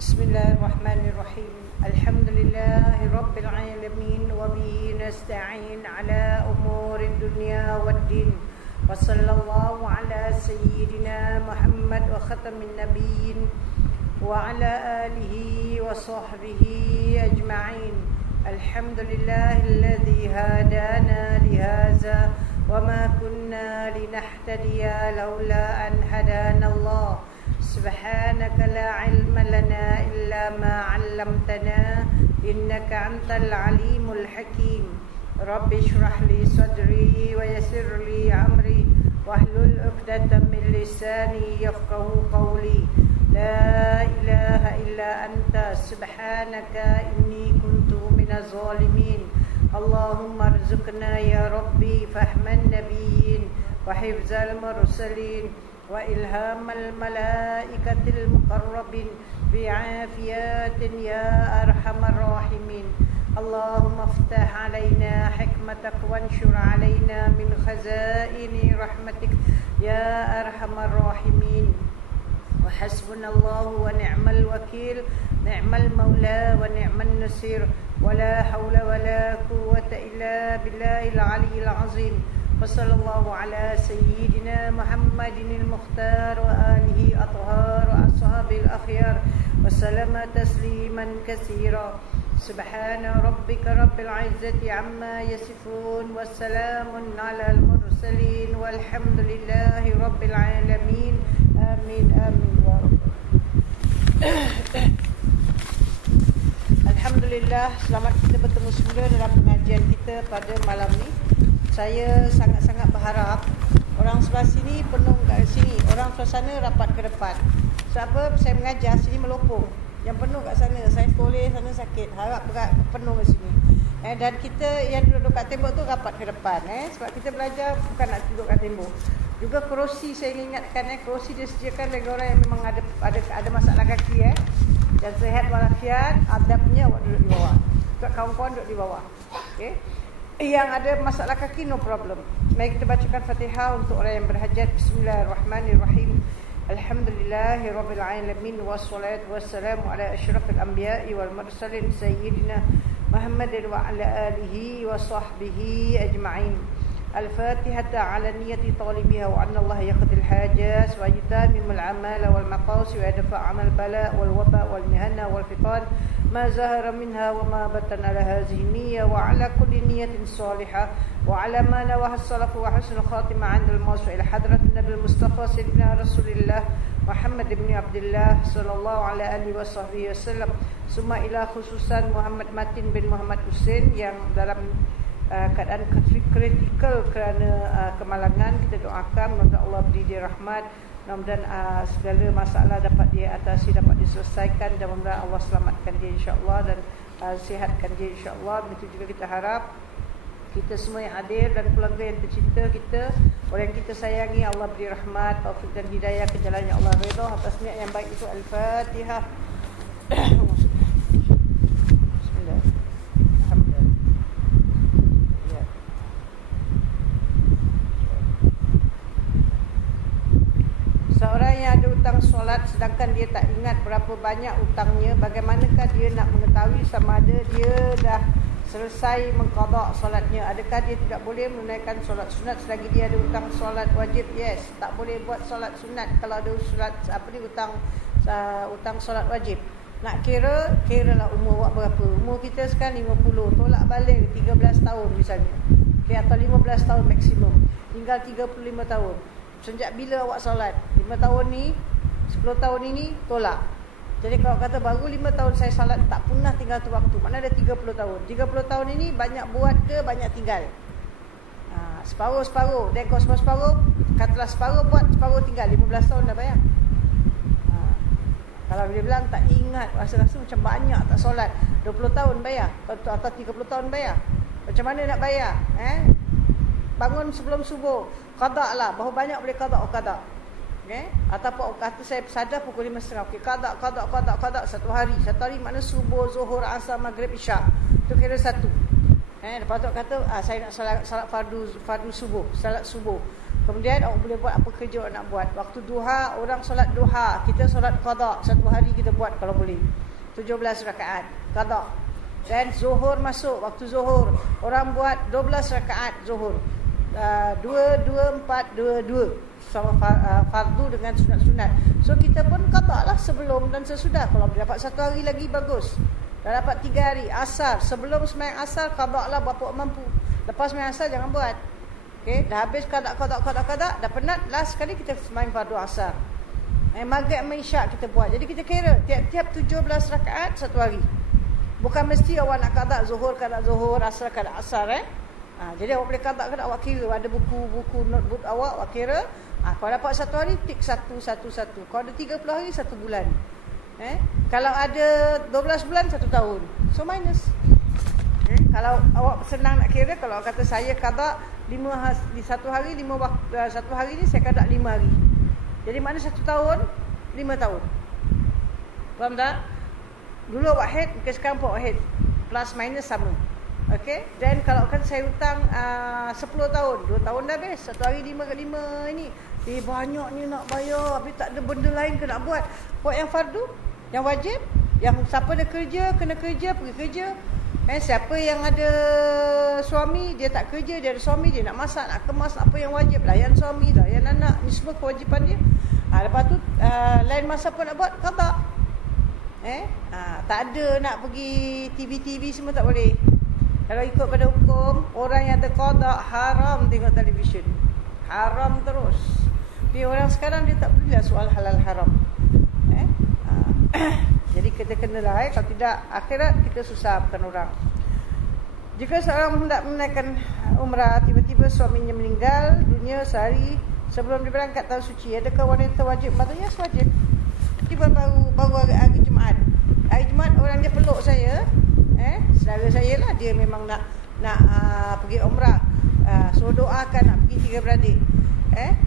Bismillahirrahmanirrahim. Alhamdulillahi Rabbil Alamin. Wa bihi nasta'in ala umurin dunya waddin. Wa sallallahu ala sayyidina Muhammad wa khatamin nabiyyin wa ala alihi wa sahbihi ajma'in. Alhamdulillahilladzi hadana lihaza wa ma kunna linahtadiya laula an hadana Allah. Subhanaka la ilma lana illa ma 'allamtana innaka antal alimul hakim. Rabbi shrah li sadri wa yassir li amri wahlul 'uqdatam min lisani yafqahu qawli. La ilaha illa anta subhanaka inni kuntu minaz zalimin. Allahumma arzuqna ya Rabbi fahman nabiyyin wa hifzal mursalin wa ilhamal malaikatil muqarrabin bi'afiyatin ya arhamar rahimin. Allahumma aftah alaina hikmatak wanshur alaina min khazaini rahmatik ya arhamar rahimin. Wa hasbunallahu wa ni'mal wakil, ni'mal maula wa ni'man nasir, wa la hawla wa la quwwata illa billahil aliyyil azim. وصلى الله على سيدنا محمد المختار وآله أطهار وأصحابه الأخيار وسلم تسليما كثيرا. سبحان ربك رب العزة عما يصفون والسلام على المرسلين والحمد لله رب العالمين. آمين آمين يا رب. Alhamdulillah, selamat kita bertemu semula dalam pengajian kita pada malam ni. Saya sangat-sangat berharap orang sebelah sini penuh kat sini, orang sebelah sana rapat ke depan. Sebab saya mengajar sini melopong, yang penuh kat sana, saya toleh sana sakit, harap berat penuh kat sini. Dan kita yang duduk kat tembok tu rapat ke depan. Sebab kita belajar bukan nak duduk kat tembok. Juga kerusi saya ingatkan, kerusi disediakan bagi orang yang memang ada masalah kaki dan sehat walafiat, adabnya awak duduk di bawah. Sebab kawan-kawan duduk di bawah. Okey. Yang ada masalah kaki, no problem. Mari kita bacakan Fatihah untuk orang yang berhajat. Bismillahirrahmanirrahim. Alhamdulillahirabbil alamin wassalatu wassalamu ala asyrafil anbiya'i wal mursalin sayyidina Muhammadin wa ala alihi wa sahbihi ajma'in. Al-Fatihah ala niyyati talibiha wa anna Allah yaqdil hajat wa yutamimul amala wal maqasid wa yadfa'u al bala wal waba wal mihana wal fitan ما ظهر منها وما بطن على هذه النية وعلى كل نية صالحة وعلى ما نواه السلف وحسن الخاتمة عند الموت إلى حضرة النبي المصطفى سيدنا رسول الله محمد بن عبد الله صلى الله على آله وصحبه وسلم ثم إلى خصوصا Muhammad Matin bin Muhammad Hussein yang dalam keadaan kritikal kerana kemalangan. Kita doakan semoga Allah beri dia rahmat, mudah-mudahan segala masalah dapat dia atasi, dapat diselesaikan, dan mudah-mudahan Allah selamatkan dia insya-Allah dan sihatkan dia insya-Allah. Begitu juga kita harap kita semua yang hadir dan keluarga yang tercinta kita, orang yang kita sayangi, Allah beri rahmat, taufik dan hidayah ke jalan yang Allah redha. Atas niat yang baik itu Al-Fatihah. Seorang yang ada hutang solat sedangkan dia tak ingat berapa banyak hutangnya, bagaimanakah dia nak mengetahui sama ada dia dah selesai mengqada solatnya? Adakah dia tidak boleh menunaikan solat sunat selagi dia ada hutang solat wajib? Yes, tak boleh buat solat sunat kalau ada hutang solat wajib. Nak kiralah umur awak berapa. Umur kita sekarang 50, tolak balik 13 tahun misalnya. Atau 15 tahun maksimum. Tinggal 35 tahun. Sejak bila awak solat? 5 tahun ni, 10 tahun ini tolak. Jadi kalau kata baru 5 tahun saya solat, tak pernah tinggal tu waktu, mana ada 30 tahun. 30 tahun ini banyak buat ke banyak tinggal? Separuh-separuh. Dan kalau separuh-separuh, katalah separuh buat, separuh tinggal. 15 tahun dah bayar. Kalau dia bilang tak ingat, rasa-rasa macam banyak tak solat, 20 tahun bayar atau 30 tahun bayar. Macam mana nak bayar? Bangun sebelum subuh, qada lah. Berapa banyak boleh qada? Qada. Okay? Ataupun kata saya sadar pukul 5.30. Okay, qada satu hari. Satu hari makna subuh, zuhur, asar, maghrib, isyak. Itu kira satu. Lepas tu kata saya nak salat fardu subuh, salat subuh. Kemudian awak boleh buat apa kerja awak nak buat. Waktu duha, orang solat duha, kita solat qada. Satu hari kita buat kalau boleh 17 rakaat qada. Dan zuhur masuk, waktu zuhur orang buat 12 rakaat zuhur. 2, 4, 2 sama fardu dengan sunat-sunat. So kita pun qada lah sebelum dan sesudah. Kalau dapat satu hari lagi bagus. Dah dapat 3 hari. Asar, sebelum sembahyang asar qada lah berapa mampu. Lepas sembahyang asar jangan buat. Okey, dah habis qada, dah penat, last sekali kita sembahyang fardu asar. Maghrib sama isyak kita buat. Jadi kita kira tiap-tiap 17 rakaat satu hari. Bukan mesti awak nak qada zuhur, asar, asar jadi awak boleh qada kan, awak kira ada buku notebook awak kira. Kalau dapat satu hari tik satu. Kalau ada 30 hari satu bulan. Kalau ada 12 bulan 1 tahun. So minus. Kalau awak senang nak kira, kalau kata saya qada 5 di satu hari, 5 waktu, satu hari ni saya qada 5 hari. Jadi mana 1 tahun 5 tahun. Faham tak? Dulu awak head, mungkin sekarang pun awak head. Plus minus sama. Okey. Dan kalau kan saya hutang 10 tahun, 2 tahun dah habis. Satu hari 5 ke 5 ini. Banyak ni nak bayar, habis tak ada benda lain ke nak buat. Buat yang fardu, yang wajib, yang siapa ada kerja, kena kerja, pergi kerja. Siapa yang ada suami, dia tak kerja, dia ada suami, dia nak masak, nak kemas, apa yang wajib, layan suami, layan anak, ni semua kewajipan dia. Lepas tu lain masa pun nak buat qada. Tak ada nak pergi TV semua tak boleh. Kalau ikut pada hukum, orang yang ada qada haram tengok televisyen. Haram terus. Tapi orang sekarang dia tak peduli soal halal haram. Jadi kita kenalah kalau tidak akhirat kita susah, bukan orang. Jika seorang hendak menunaikan umrah, tiba-tiba suaminya meninggal dunia sehari sebelum dia berangkat tahun suci, adakah wanita wajib? Patutnya wajib. Tiba baru hari Jumaat. Hari Jumaat orang dia peluk saya, saudara saya lah, dia memang nak pergi umrah. Suruh doakan nak pergi 3 beradik.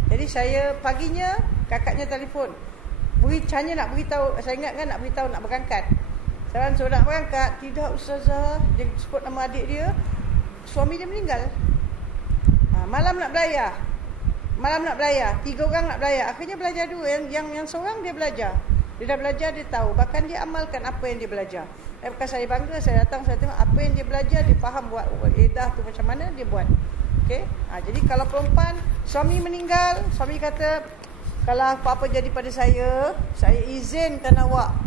Jadi saya paginya kakaknya telefon. Hanya nak beritahu, saya ingatkan nak beritahu nak berangkat. Saya suruh nak berangkat, tidak ustazah, dia sebut nama adik dia, suami dia meninggal. Malam nak belayar. 3 orang nak belayar. Akhirnya belajar 2, yang seorang dia belajar. Dia dah belajar, dia tahu, bahkan dia amalkan apa yang dia belajar. Bukan saya bangga, saya datang, saya tengok apa yang dia belajar, dia faham buat edah tu macam mana dia buat. Okey. Jadi kalau perempuan suami meninggal, suami kata, kalau apa-apa jadi pada saya izinkan awak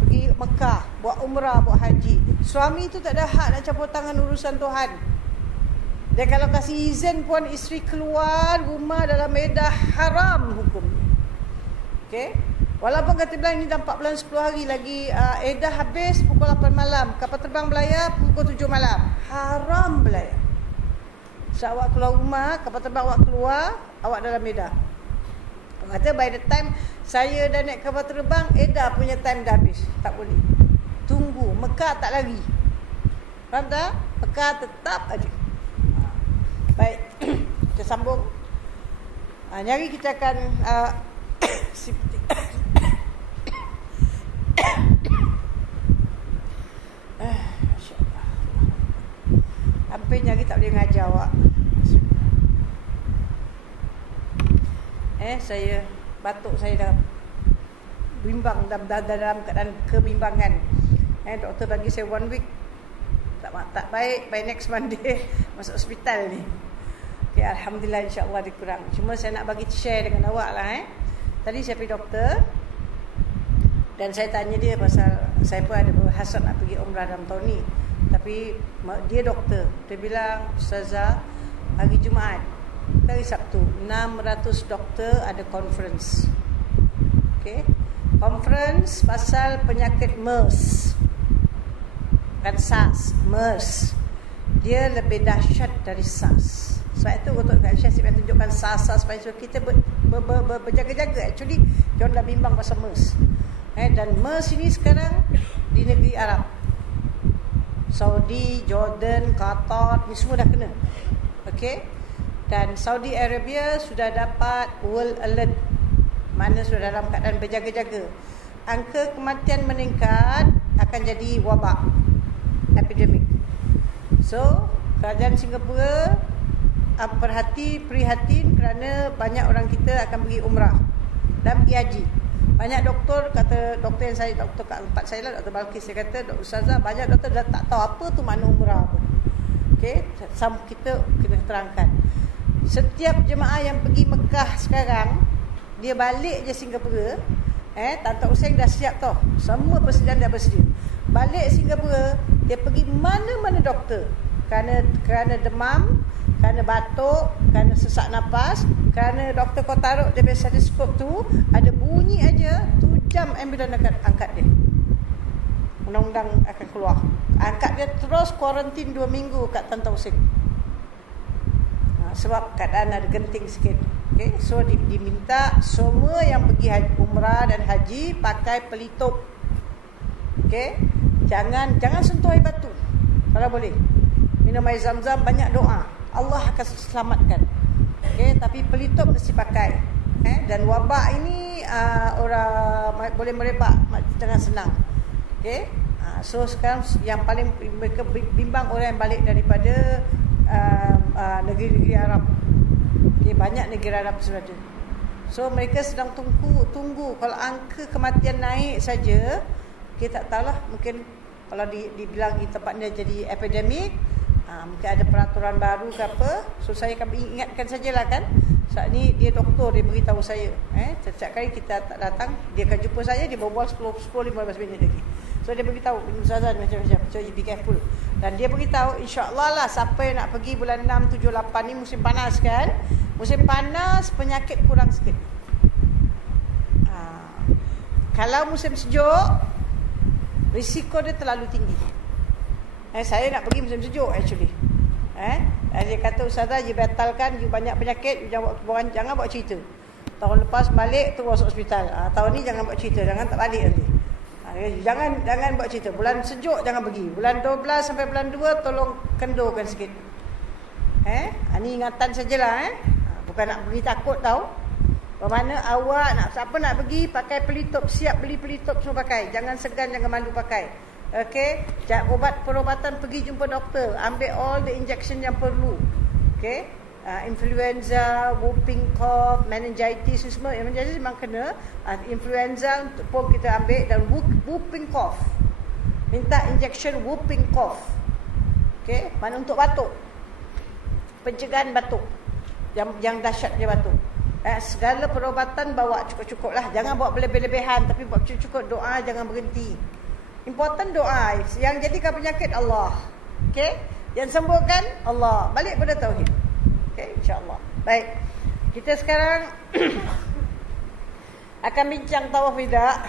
pergi Mekah, buat umrah, buat haji. Suami tu tak ada hak nak campur tangan urusan Tuhan. Dan kalau kasih izin pun, isteri keluar rumah dalam edah haram hukum. Okey. Walaupun kata bilang ni dah 4 bulan 10 hari lagi, edah habis pukul 8 malam, kapal terbang belayar pukul 7 malam. Haram belayar. So awak keluar rumah, kapal terbang awak keluar, awak dalam edah. Kata by the time saya dah naik kapal terbang, edah punya time dah habis. Tak boleh. Tunggu. Mekah tak lari. Faham tak? Mekah tetap aja. Baik. Kita sambung. Nyari kita akan hampir nyari tak boleh ngajar awak. Saya batuk, saya dah bimbang, dalam keadaan kebimbangan. Doktor bagi saya 1 week. Tak baik, by next Monday masuk hospital ni. Okay, alhamdulillah, insya-Allah dikurang. Cuma saya nak bagi share dengan awak lah. Tadi saya pergi doktor dan saya tanya dia pasal saya pun ada hasrat nak pergi umrah dalam tahun ni. Tapi dia doktor, dia bilang, ustazah, hari Jumaat, hari Sabtu 600 doktor ada conference. Okey. Conference pasal penyakit MERS. Bukan SARS, MERS. Dia lebih dahsyat dari SARS. Sebab itu Dr. Syah saya tunjukkan SARS supaya kita berjaga-jaga. Actually, dia dah bimbang pasal MERS. Dan MERS ini sekarang di negeri Arab. Saudi, Jordan, Qatar, ni semua dah kena. Okey. Dan Saudi Arabia sudah dapat World Alert, mana sudah dalam keadaan berjaga-jaga. Angka kematian meningkat, akan jadi wabak, epidemik. So kerajaan Singapura prihatin kerana banyak orang kita akan pergi umrah dan pergi haji. Banyak doktor kata, doktor yang saya, doktor kat tempat saya lah, Dr. Balkis, dia kata, Dr. Ustazah, banyak doktor dah tak tahu apa tu makna umrah pun. Okey, kita kena terangkan. Setiap jemaah yang pergi Mekah sekarang, dia balik je Singapura, Tan Tock Seng dah siap tau. Semua persediaan dah bersedia. Balik Singapura, dia pergi mana-mana doktor. Kerana demam, kerana batuk, kerana sesak nafas, kerana doktor kau taruh dia punya stetoskop tu, ada bunyi aja, tu jam ambulan akan angkat dia. Undang-undang akan keluar. Angkat dia terus kuarantin 2 minggu kat Tan Tock Seng. Sebab keadaan ada genting sikit. Okay? So diminta semua yang pergi umrah dan haji pakai pelitup. Okay? Jangan sentuh air batu kalau boleh. Minum air zam-zam, banyak doa, Allah akan selamatkan. Okay? Tapi pelitup mesti pakai. Dan wabak ini orang boleh merebak dengan senang. Okay? So sekarang yang paling mereka bimbang orang yang balik daripada negeri-negeri Arab. Okay, banyak negeri Arab sebenarnya. So mereka sedang tunggu kalau angka kematian naik saja, kita tak tahulah, mungkin kalau dibilang di tempat ni jadi epidemik, mungkin ada peraturan baru ke apa. So saya akan ingatkan sajalah kan. Saat ni dia doktor, dia beritahu saya, setiap kali kita tak datang, dia akan jumpa saya, dia berbual 10-15 minit lagi. So dia beritahu, Ustazah macam-macam, so you be careful. Dan dia beritahu, insya-Allah lah siapa yang nak pergi bulan 6, 7, 8 ni musim panas kan. Musim panas penyakit kurang sikit. Kalau musim sejuk, risiko dia terlalu tinggi. Saya nak pergi musim sejuk actually. Dia kata, Ustazah, you batalkan, you banyak penyakit, you jangan buat cerita. Tahun lepas balik terus hospital. Tahun ni jangan buat cerita, jangan tak balik nanti. Jangan buat cerita. Bulan sejuk jangan pergi. Bulan 12 sampai bulan 2 tolong kendurkan sikit. Ni ingatan sajalah. Bukan nak pergi takut tau. Bermakna awak siapa nak pergi pakai pelitup, siap beli pelitup semua pakai. Jangan segan, jangan malu pakai. Okey, perubatan pergi jumpa doktor, ambil all the injection yang perlu. Okey. Influenza, whooping cough, meningitis semua. Meningitis memang kena. Influenza pun kita ambil, dan whooping cough. Minta injection whooping cough. Okey, mana untuk batuk. Pencegahan batuk. Yang dahsyat dia batuk. Segala perubatan bawa cukup-cukup lah. Jangan bawa berlebih-lebihan, tapi bawa cukup-cukup. Doa jangan berhenti. Important doa. Yang jadikan penyakit Allah. Okey, yang sembuhkan Allah. Balik pada tauhid. Okay, insya-Allah. Baik. Kita sekarang akan bincang tawaf wida.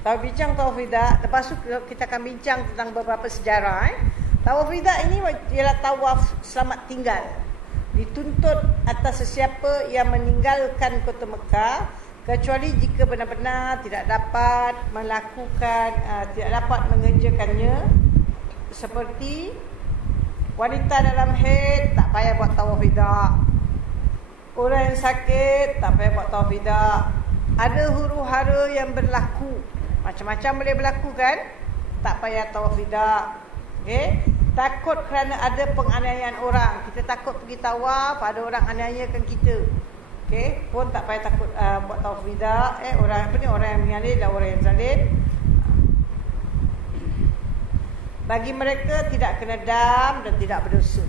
Tawaf wida. Lepas tu kita akan bincang tentang beberapa sejarah. Tawaf wida ini ialah tawaf selamat tinggal. Dituntut atas sesiapa yang meninggalkan kota Mekah, kecuali jika benar-benar tidak dapat melakukan, tidak dapat mengerjakannya, seperti wanita dalam haid tak payah buat tawaf wida. Orang yang sakit tak payah buat tawaf wida. Ada huru-hara yang berlaku, macam-macam boleh berlaku kan, tak payah tawaf wida. Okey, takut kerana ada penganiayaan orang, kita takut pergi tawaf, ada orang aniayakan kita. Okey, pun tak payah takut buat tawaf wida. Orang yang mengalir dan orang yang zalim. Bagi mereka tidak kena dam dan tidak berdosa.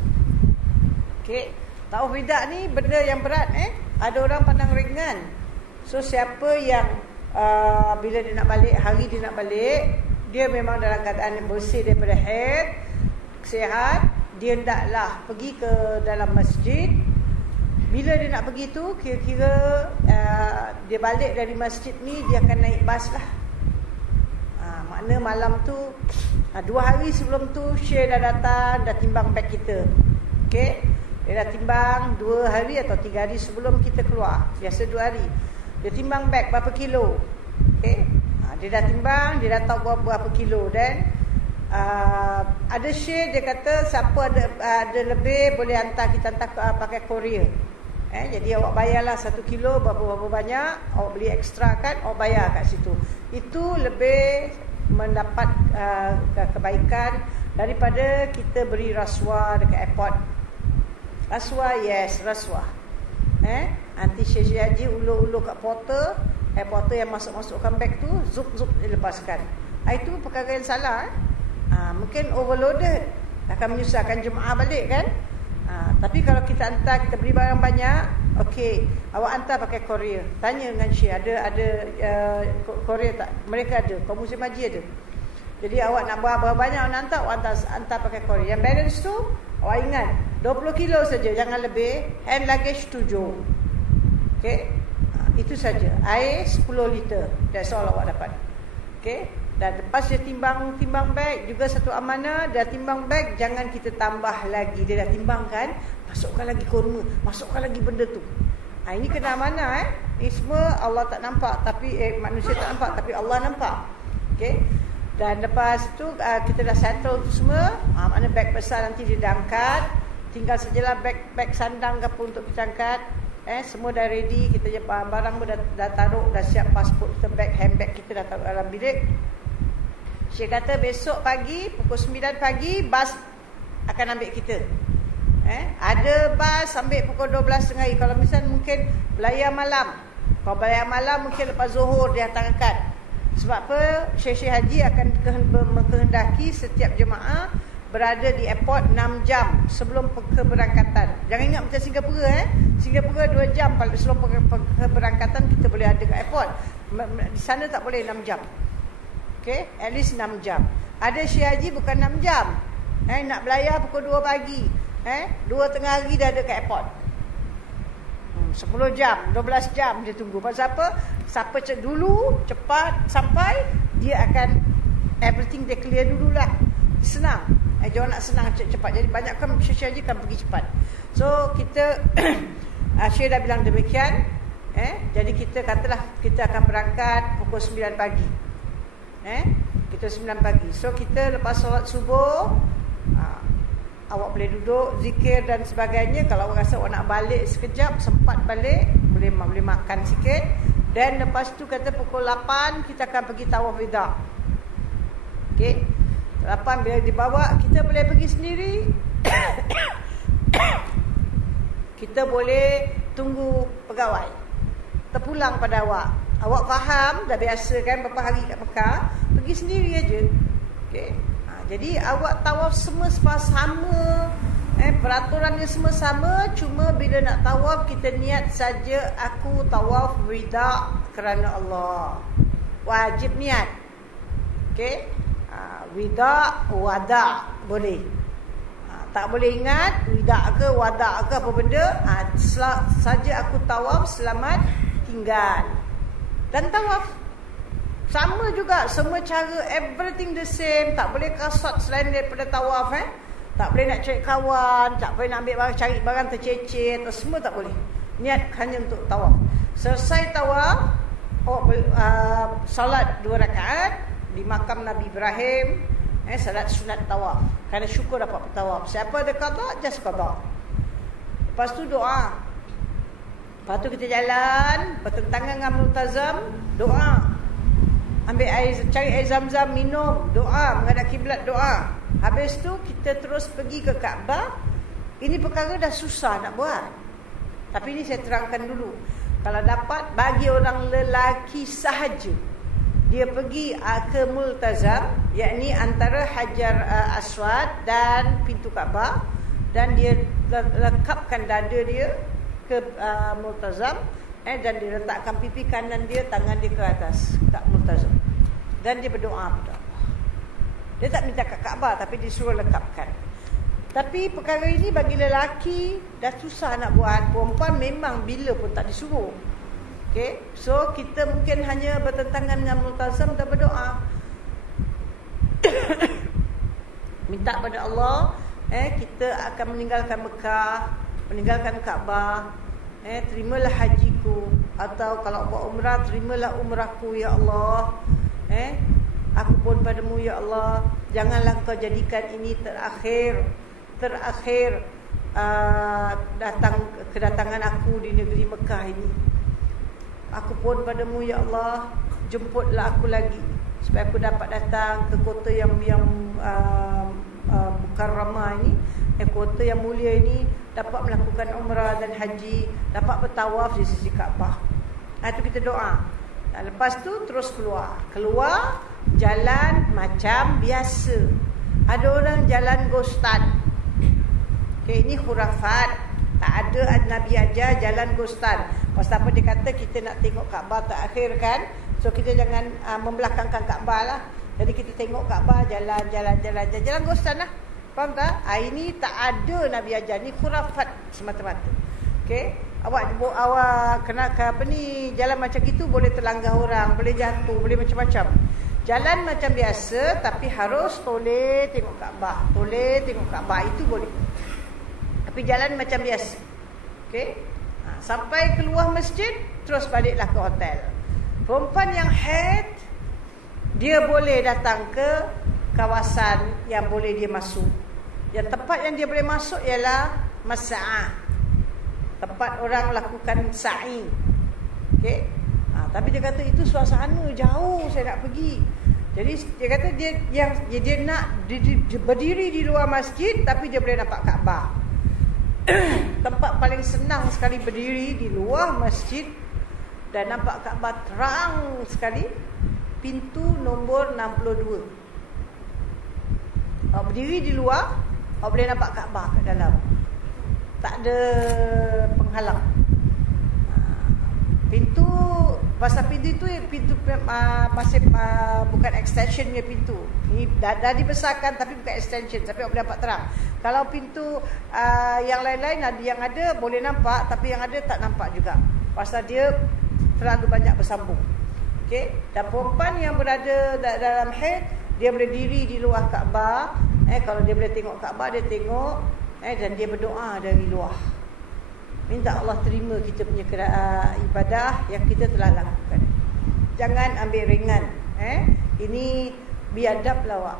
Okey, tawaf wida ni benda yang berat. Ada orang pandang ringan. So siapa yang bila dia nak balik, hari dia nak balik, dia memang dalam keadaan bersih daripada haid, sihat, dia hendaklah pergi ke dalam masjid. Bila dia nak pergi tu, kira-kira dia balik dari masjid ni, dia akan naik bas lah. Makna malam tu, 2 hari sebelum tu Syekh dah datang, dah timbang beg kita. Okey, dia dah timbang 2 hari atau 3 hari sebelum kita keluar. Biasa 2 hari. Dia timbang beg berapa kilo. Okey, dia dah timbang, dia dah tahu berapa kilo. Dan ada Syekh dia kata siapa ada lebih boleh hantar, kita hantar pakai courier. Jadi awak bayarlah 1 kilo berapa banyak, awak beli ekstra kan, awak bayar kat situ. Itu lebih mendapat kebaikan daripada kita beri rasuah dekat airport. Rasuah, yes, rasuah. Nanti Syekh Haji ulur-ulur kat porter, porter yang masukkan beg tu, zup dilepaskan. Itu perkara yang salah. Mungkin overloaded, akan menyusahkan jemaah balik kan. Tapi kalau kita hantar, kita beri barang banyak, okey, awak hantar pakai courier. Tanya dengan Syekh, ada courier tak? Mereka ada, kaum muslim haji ada. Jadi awak nak berapa banyak nak hantar, awak hantar pakai courier. Yang balance tu awak ingat 20 kilo saja, jangan lebih. Hand luggage 7. Okey. Itu saja. Air 10 liter. That's all awak dapat. Okey. Dan lepas dia timbang beg, juga satu amanah, dia timbang beg, jangan kita tambah lagi. Dia dah timbangkan, masukkan lagi kurma, masukkan lagi benda tu. Ini kena amanah. Ini semua Allah tak nampak, tapi manusia tak nampak, tapi Allah nampak. Okey. Dan lepas tu kita dah settle tu semua. Maknanya beg besar nanti dia dah angkat. Tinggal sajalah beg sandang ke apa untuk kita angkat. Semua dah ready. Kita je barang pun dah taruh, dah siap pasport kita, handbag kita dah taruh dalam bilik. Syekh kata besok pagi pukul 9 pagi bas akan ambil kita. Ada bas ambil pukul 12.30. Kalau misalnya mungkin belayar malam. Kalau belayar malam mungkin lepas Zuhur dia akan angkat. Sebab apa? Syekh Haji akan menghendaki setiap jemaah berada di airport 6 jam sebelum keberangkatan. Jangan ingat macam Singapura. Singapura 2 jam sebelum keberangkatan kita boleh ada kat airport. Di sana tak boleh 6 jam. Okay? At least 6 jam. Ada Syekh Haji bukan 6 jam. Nak belayar pukul 2 pagi. 2 tengah hari dah ada kat airport. 10 jam, 12 jam dia tunggu. Pasal apa? Siapa dulu cepat sampai, dia akan everything dia clear dululah. Senang. Dia nak senang cepat. Jadi banyakkan Syekh Haji kan pergi cepat. So kita Syekh dah bilang demikian. Jadi kita katalah kita akan berangkat pukul 9 pagi. Kita 9 pagi. So kita lepas solat subuh, awak boleh duduk zikir dan sebagainya. Kalau awak rasa awak nak balik sekejap, sempat balik, boleh makan sikit. Dan lepas tu kata pukul 8 kita akan pergi tawaf wida. Okey. 8 bila dibawa, kita boleh pergi sendiri. Kita boleh tunggu pegawai terpulang pada awak. Awak faham, dah biasa kan berapa hari kat Mekah, pergi sendiri aja. Okey. Jadi awak tawaf semua sama. Peraturannya semua sama. Cuma bila nak tawaf, kita niat saja, aku tawaf wida kerana Allah. Wajib niat. Okey. Wida, wada boleh. Tak boleh ingat wida ke wada ke apa benda. Saja aku tawaf, selamat tinggal. Dan tawaf sama juga, semua cara, everything the same. Tak boleh kasut selain daripada tawaf. Tak boleh nak cari kawan, tak boleh nak ambil barang, cari barang tercecer, semua tak boleh. Niat hanya untuk tawaf. Selesai tawaf, salat 2 rakaat di makam Nabi Ibrahim, salat sunat tawaf. Kerana syukur dapat bertawaf. Siapa ada qada, just qada. Lepas tu doa. Lepas tu kita jalan bertentangan dengan multazam, doa. Ambil air, cari air zam-zam, minum, doa, menghadap kiblat, doa. Habis tu kita terus pergi ke Kaabah. Ini perkara dah susah nak buat. Tapi ini saya terangkan dulu. Kalau dapat bagi orang lelaki sahaja, dia pergi ke multazam, yakni antara Hajar Aswad dan pintu Kaabah, dan dia lekapkan dada dia ke multazam, dan dia letakkan pipi kanan dia, tangan dia ke atas kat multazam, dan dia berdoa kepada Allah. Dia tak minta kat Kaabah, tapi disuruh lekapkan. Tapi perkara ini bagi lelaki dah susah nak buat. Perempuan memang bila pun tak disuruh. Okay? So kita mungkin hanya bertentangan dengan multazam dan berdoa. Minta pada Allah, kita akan meninggalkan Mekah, meninggalkan Kaabah, terimalah hajiku, atau kalau buat umrah, terimalah umrahku ya Allah. Aku pun padamu ya Allah, janganlah kau jadikan ini terakhir kedatangan aku di negeri Mekah ini. Aku pun padamu ya Allah, jemputlah aku lagi supaya aku dapat datang ke kota yang Mukarramah ini, kota yang mulia ini, dapat melakukan umrah dan haji, dapat bertawaf di sisi Kaabah. Itu kita doa. Lepas tu terus keluar jalan macam biasa. Ada orang jalan ghostan. Ini khurafat. Tak ada Nabi ajar jalan ghostan. Pasal apa dia kata kita nak tengok Kaabah terakhir kan. So kita jangan membelakangkan Kaabah lah. Jadi kita tengok Kaabah jalan ghostan lah. Faham tak? Ini tak ada Nabi ajar. Ni khurafat semata-mata. Okey. Awak kena apa ni, jalan macam itu boleh terlanggar orang, boleh jatuh, boleh macam-macam. Jalan macam biasa tapi harus toleh tengok Kaabah. Toleh tengok Kaabah itu boleh. Tapi jalan macam biasa. Okey. Sampai keluar masjid terus baliklah ke hotel. Perempuan yang haid dia boleh datang ke kawasan yang boleh dia masuk. Yang tempat yang dia boleh masuk ialah mas'ah. Tempat orang lakukan sa'i. Okey. Tapi dia kata itu suasana jauh saya nak pergi. Jadi dia kata dia nak berdiri di luar masjid tapi dia boleh nampak Kaabah. Tempat paling senang sekali berdiri di luar masjid dan nampak Kaabah terang sekali, pintu nombor 62. Awak berdiri di luar, awak boleh nampak Kaabah kat dalam. Tak ada penghalang. Pintu, pasal pintu itu pintu masih bukan extension punya pintu. Ini dah dibesarkan tapi bukan extension, tapi awak boleh nampak terang. Kalau pintu yang lain-lain yang ada boleh nampak, tapi yang ada tak nampak juga. Pasal dia terlalu banyak bersambung. Okey, dan perempuan yang berada dalam haid, dia boleh diri di luar Kaabah. Kalau dia boleh tengok Kaabah, dia tengok. Dan dia berdoa dari luar. Minta Allah terima kita punya ibadah yang kita telah lakukan. Jangan ambil ringan. Ini biadab lah awak.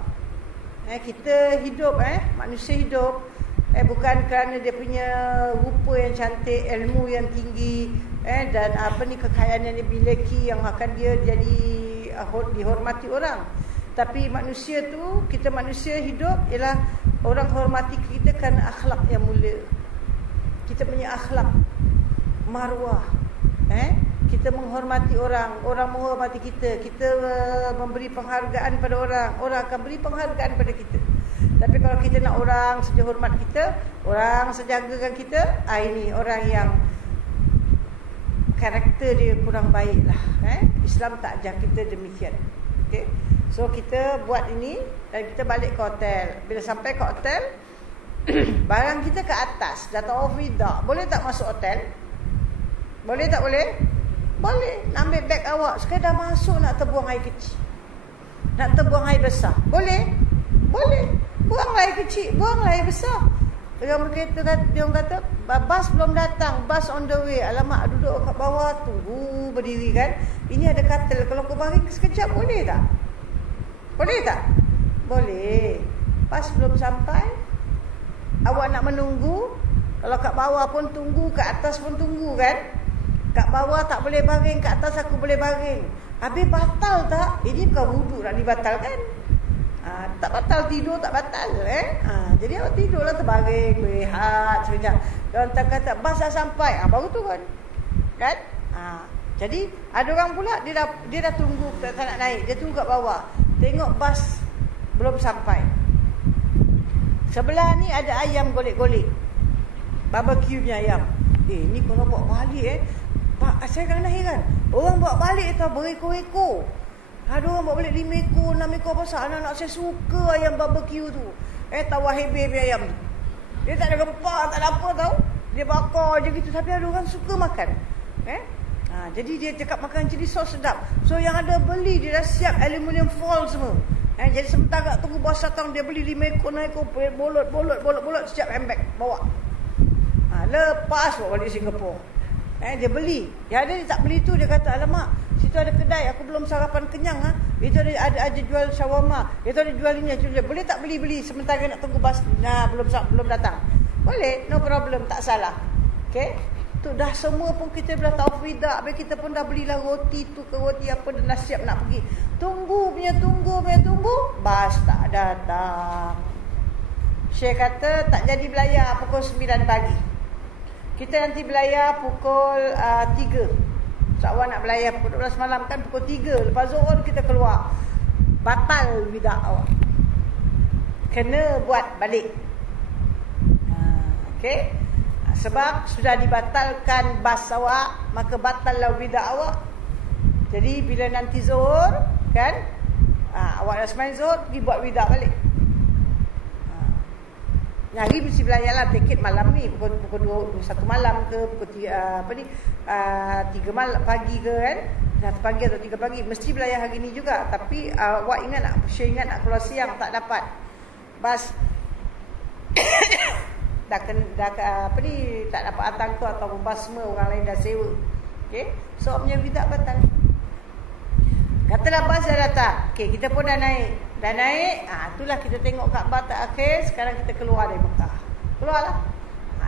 Kita hidup, manusia hidup, bukan kerana dia punya rupa yang cantik, ilmu yang tinggi, dan kekayaan yang dia miliki yang akan dia jadi dihormati orang. Tapi manusia tu, kita manusia hidup ialah orang hormati kita kerana akhlak yang mulia. Kita punya akhlak marwah. Kita menghormati orang, orang menghormati kita. Kita memberi penghargaan pada orang, orang akan beri penghargaan pada kita. Tapi kalau kita nak orang saja hormat kita, orang sejagakan kita, ini orang yang karakter dia kurang baik lah. Islam tak ajar kita demikian. Okay? So kita buat ini dan kita balik ke hotel. Bila sampai ke hotel, barang kita ke atas, dah tawaf wida. Boleh tak masuk hotel? Boleh tak boleh? Boleh. Nak ambil beg awak, sekadar masuk nak terbuang air kecil, nak terbuang air besar. Boleh? Boleh. Buang air kecil, buang air besar. Dia orang kata bas belum datang, bas on the way. Alamak, duduk kat bawah, tunggu berdiri kan. Ini ada katil, kalau kau baring sekejap boleh tak? Boleh tak? Boleh. Bas belum sampai, awak nak menunggu. Kalau kat bawah pun tunggu, kat atas pun tunggu kan. Kat bawah tak boleh baring, kat atas aku boleh baring. Habis batal tak? Ini bukan wuduk nak dibatalkan. Tak batal, tidur tak batal. Jadi awak tidurlah terbaring, berehat sekejap. Kalau tak kata bas dah sampai, baru turun. Kan? Jadi ada orang pula dia dah tunggu, tak nak naik, dia tunggu kat bawah. Tengok bas belum sampai. Sebelah ni ada ayam golek-golek, barbecue punya ayam. Ni kalau bawa balik Pak, saya kadang heran. Orang bawa balik tau berekor-ekor. Ada orang bawa balik 5 ekor, 6 ekor. Pasal anak-anak saya suka ayam barbecue tu. Tawar hebeh punya ayam tu. Dia tak ada rempah, tak ada apa tau. Dia bakar je gitu. Tapi ada orang suka makan. Jadi dia cakap makan cili sos sedap. So yang ada beli, dia dah siap aluminium foil semua. Jadi sementara tunggu bos datang, dia beli 5 ekor, 6 ekor, bolot, siap handbag, bawa. Lepas bawa balik Singapura. Dia beli. Yang ada dia tak beli tu, dia kata, alamak, situ ada kedai, aku belum sarapan kenyang. Itu ada jual shawarma, itu ada jual ini. Boleh tak beli sementara nak tunggu bas? Belum datang. Boleh, no problem, tak salah. Okay? Tu dah semua pun kita dah tahu wida. Habis kita pun dah belilah roti tu ke roti apa, dah siap nak pergi. Tunggu, bas tak datang. Syekh kata tak jadi belayar pukul 9 pagi. Kita nanti belayar pukul 3. So, awak nak belayar pukul 12 malam kan pukul 3. Lepas zuhur kita keluar. Batal bidak awak. Kena buat balik. Okey. Sebab sudah dibatalkan bas awak, maka batallah bidak awak. Jadi bila nanti zuhur kan, awak dah sembahyang zuhur pergi buat bidak balik. Hari mesti belayar lah tiket malam ni pukul 1 malam ke pukul 3 malam pagi ke kan, 1 pagi atau 3 pagi mesti belayar hari ni juga. Tapi awak ingat nak keluar siang tak dapat bas dah tak dapat datang tu atau bas semua orang lain dah sewa. Okey, so punya bidak batal. Katalah bas dah datang. Okey, kita pun dah naik. Itulah kita tengok Kaabah tak akhir. Sekarang kita keluar dari Mekah. Keluarlah.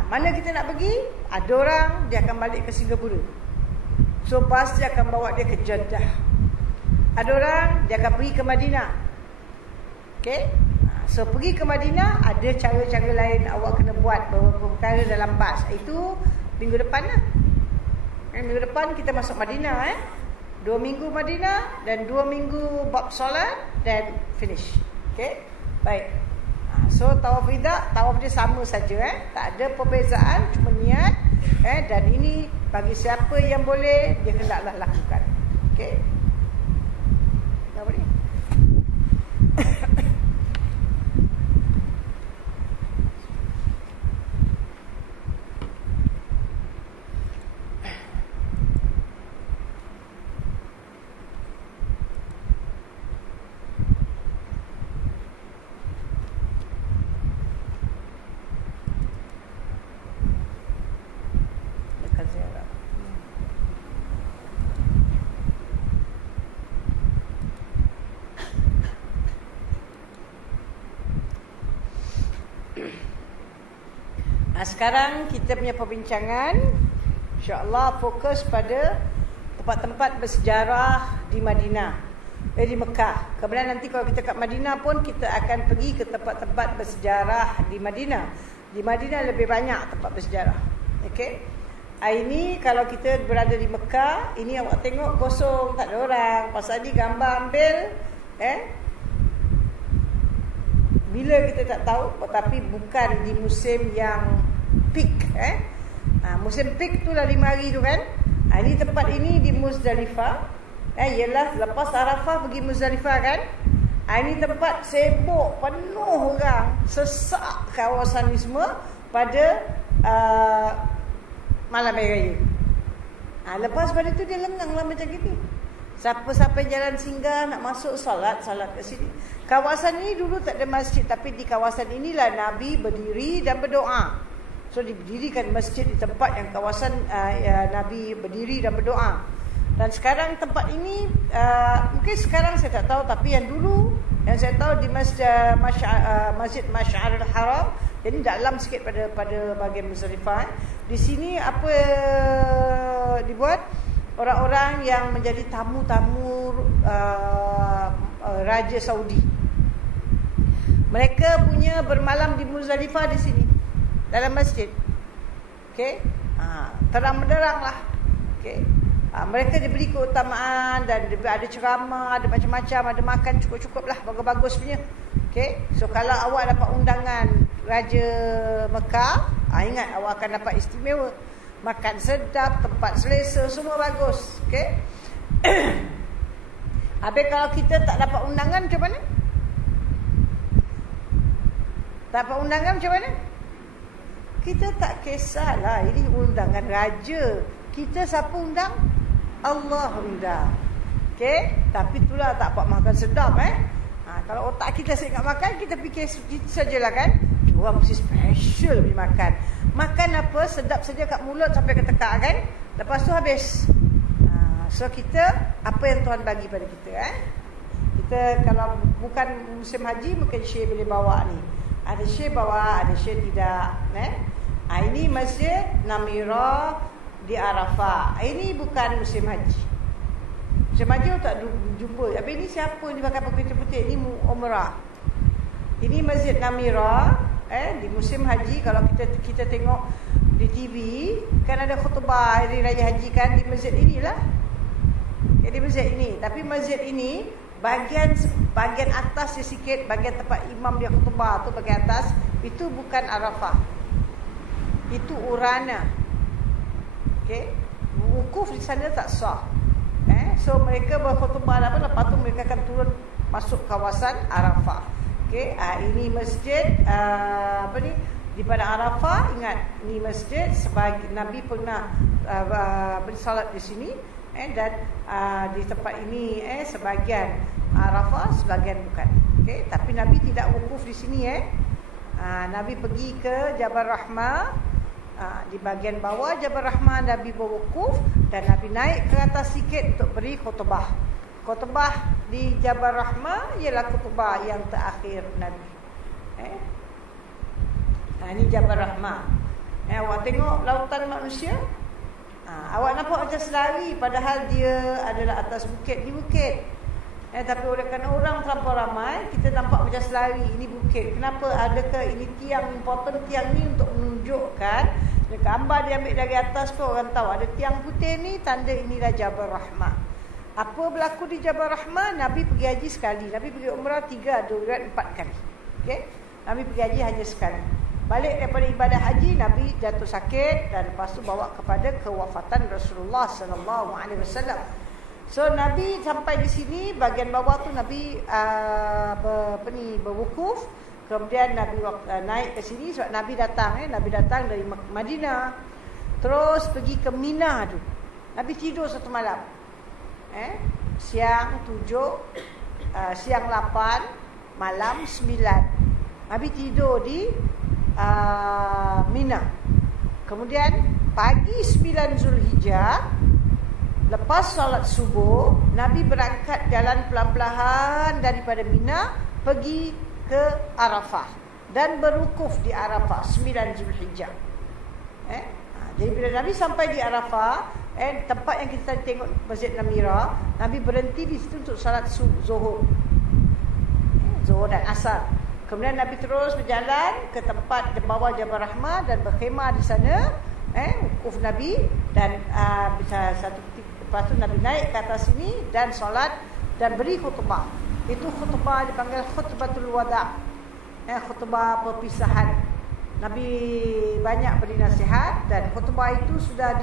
Mana kita nak pergi? Ada orang dia akan balik ke Singapura. So bas dia akan bawa dia ke Jeddah. Ada orang dia akan pergi ke Madinah. Okey. So pergi ke Madinah ada cara-cara lain awak kena buat beberapa perkara dalam bas. Itu minggu depan lah. Minggu depan kita masuk Madinah 2 minggu Madinah dan 2 minggu bab solat dan finish. Okey. Baik. So tawaf wida, tawaf dia sama saja tak ada perbezaan, cuma niat dan ini bagi siapa yang boleh dia hendaklah lakukan. Okey. Apa ni? Sekarang kita punya perbincangan insya-Allah fokus pada tempat-tempat bersejarah di Madinah, di Mekah. Kemudian nanti kalau kita kat Madinah pun kita akan pergi ke tempat-tempat bersejarah di Madinah. Di Madinah lebih banyak tempat bersejarah. Okey. Ini kalau kita berada di Mekah, ini awak tengok kosong, tak ada orang. Pasal ni gambar ambil bila kita tak tahu, tetapi bukan di musim yang peak musim peak tu lah 5 hari tu kan. Ini tempat ini di Muzdalifah. Ialah lepas Arafah pergi Muzdalifah kan. Ini tempat sibuk, penuh orang, sesak kawasan ni semua pada malam raya. Lepas pada tu dia lengang lah macam gini. Siapa-siapa jalan singgah nak masuk salat ke sini. Kawasan ini dulu tak ada masjid, tapi di kawasan inilah Nabi berdiri dan berdoa. So didirikan masjid di tempat yang kawasan Nabi berdiri dan berdoa. Dan sekarang tempat ini mungkin sekarang saya tak tahu, tapi yang dulu yang saya tahu di Masjid Masy'arul Haram, jadi dalam sikit pada bahagian Muzdalifah. Di sini apa dibuat? Orang-orang yang menjadi tamu-tamu Raja Saudi, mereka punya bermalam di Muzdalifah di sini dalam masjid. Okey, terang benderang lah. Okey, mereka diberi keutamaan dan ada ceramah, ada macam-macam, ada makan cukup-cukup lah, bagus-bagus punya. Okey, so kalau awak dapat undangan Raja Mekah, ingat awak akan dapat istimewa. Makan sedap, tempat selesa, semua bagus. Okey. Habis kalau kita tak dapat undangan macam mana? Tak dapat undangan macam mana? Kita tak kisahlah, ini undangan raja. Kita siapa undang? Allah undang. Okey, tapi itulah tak dapat makan sedap kalau otak kita ingat makan, kita fikir gitu sajalah kan. Orang mesti special pergi makan. Makan apa? Sedap saja kat mulut sampai ke tekak kan. Lepas tu habis. So kita, apa yang Tuhan bagi pada kita Kita kalau bukan musim haji, mungkin Syekh boleh bawa ni. Ada Syekh bawa, ada Syekh tidak. Ini Masjid Namira di Arafah. Ini bukan musim haji. Musim haji tak jumpa. Habis ni siapa ni pakai pakaian putih? Ini umrah. Ini Masjid Namira. Di musim haji, kalau kita tengok di TV kan ada khutbah hari raya haji kan di masjid inilah. Di masjid ini. Tapi masjid ini bahagian atas sikit, bahagian tempat imam dia khutbah tu bahagian atas, itu bukan Arafah. Itu Urana. Okey. Wukuf di sana tak sah. So mereka berkhutbah lepas tu mereka akan turun masuk kawasan Arafah. Okey, ini masjid di Padang Arafah. Ingat, ini masjid sebagai Nabi pernah bersolat di sini, dan di tempat ini sebahagian Arafah, sebahagian bukan. Okey, tapi Nabi tidak wukuf di sini. Nabi pergi ke Jabal Rahmah. Di bahagian bawah Jabal Rahmah Nabi berwukuf, dan Nabi naik ke atas sikit untuk beri khutbah. Khutbah di Jabal Rahmah ialah khutbah yang terakhir Nabi. Ini Jabal Rahmah. Awak tengok lautan manusia. Awak nampak macam selari, padahal dia adalah atas bukit. Di bukit. Tapi kerana orang terlampau ramai, kita nampak macam selari. Ini bukit. Kenapa? Adakah ini tiang important? Tiang ni untuk menunjukkan, gambar dia ambil dari atas pun orang tahu ada tiang putih ni, tanda inilah Jabal Rahmah. Apa berlaku di Jabal Rahmah? Nabi pergi haji sekali. Nabi pergi umrah 3, 4 kali. Okay? Nabi pergi haji hanya sekali. Balik daripada ibadah haji, Nabi jatuh sakit dan lepas tu bawa kepada kewafatan Rasulullah SAW. So Nabi sampai di sini, bahagian bawah tu Nabi berwukuf. Kemudian Nabi naik ke sini sebab Nabi datang dari Madinah. Terus pergi ke Mina tu. Nabi tidur satu malam. Siang 7, siang 8, malam 9. Nabi tidur di Mina. Kemudian pagi 9 Zulhijjah, lepas solat subuh, Nabi berangkat jalan pelan-pelan daripada Mina pergi ke Arafah dan berwukuf di Arafah 9 Zulhijjah. Jadi bila Nabi sampai di Arafah, tempat yang kita tengok Masjid Namira, Nabi berhenti di situ untuk solat Zuhur dan Asar. Kemudian Nabi terus berjalan ke tempat di bawah Jabal Rahmah dan berkhemah di sana, wukuf Nabi, dan bisa satu ketika lepas tu Nabi naik ke atas sini dan solat dan beri khutbah. Itu khutbah dipanggil khutbatul wada', khutbah perpisahan. Nabi banyak beri nasihat, dan khutbah itu sudah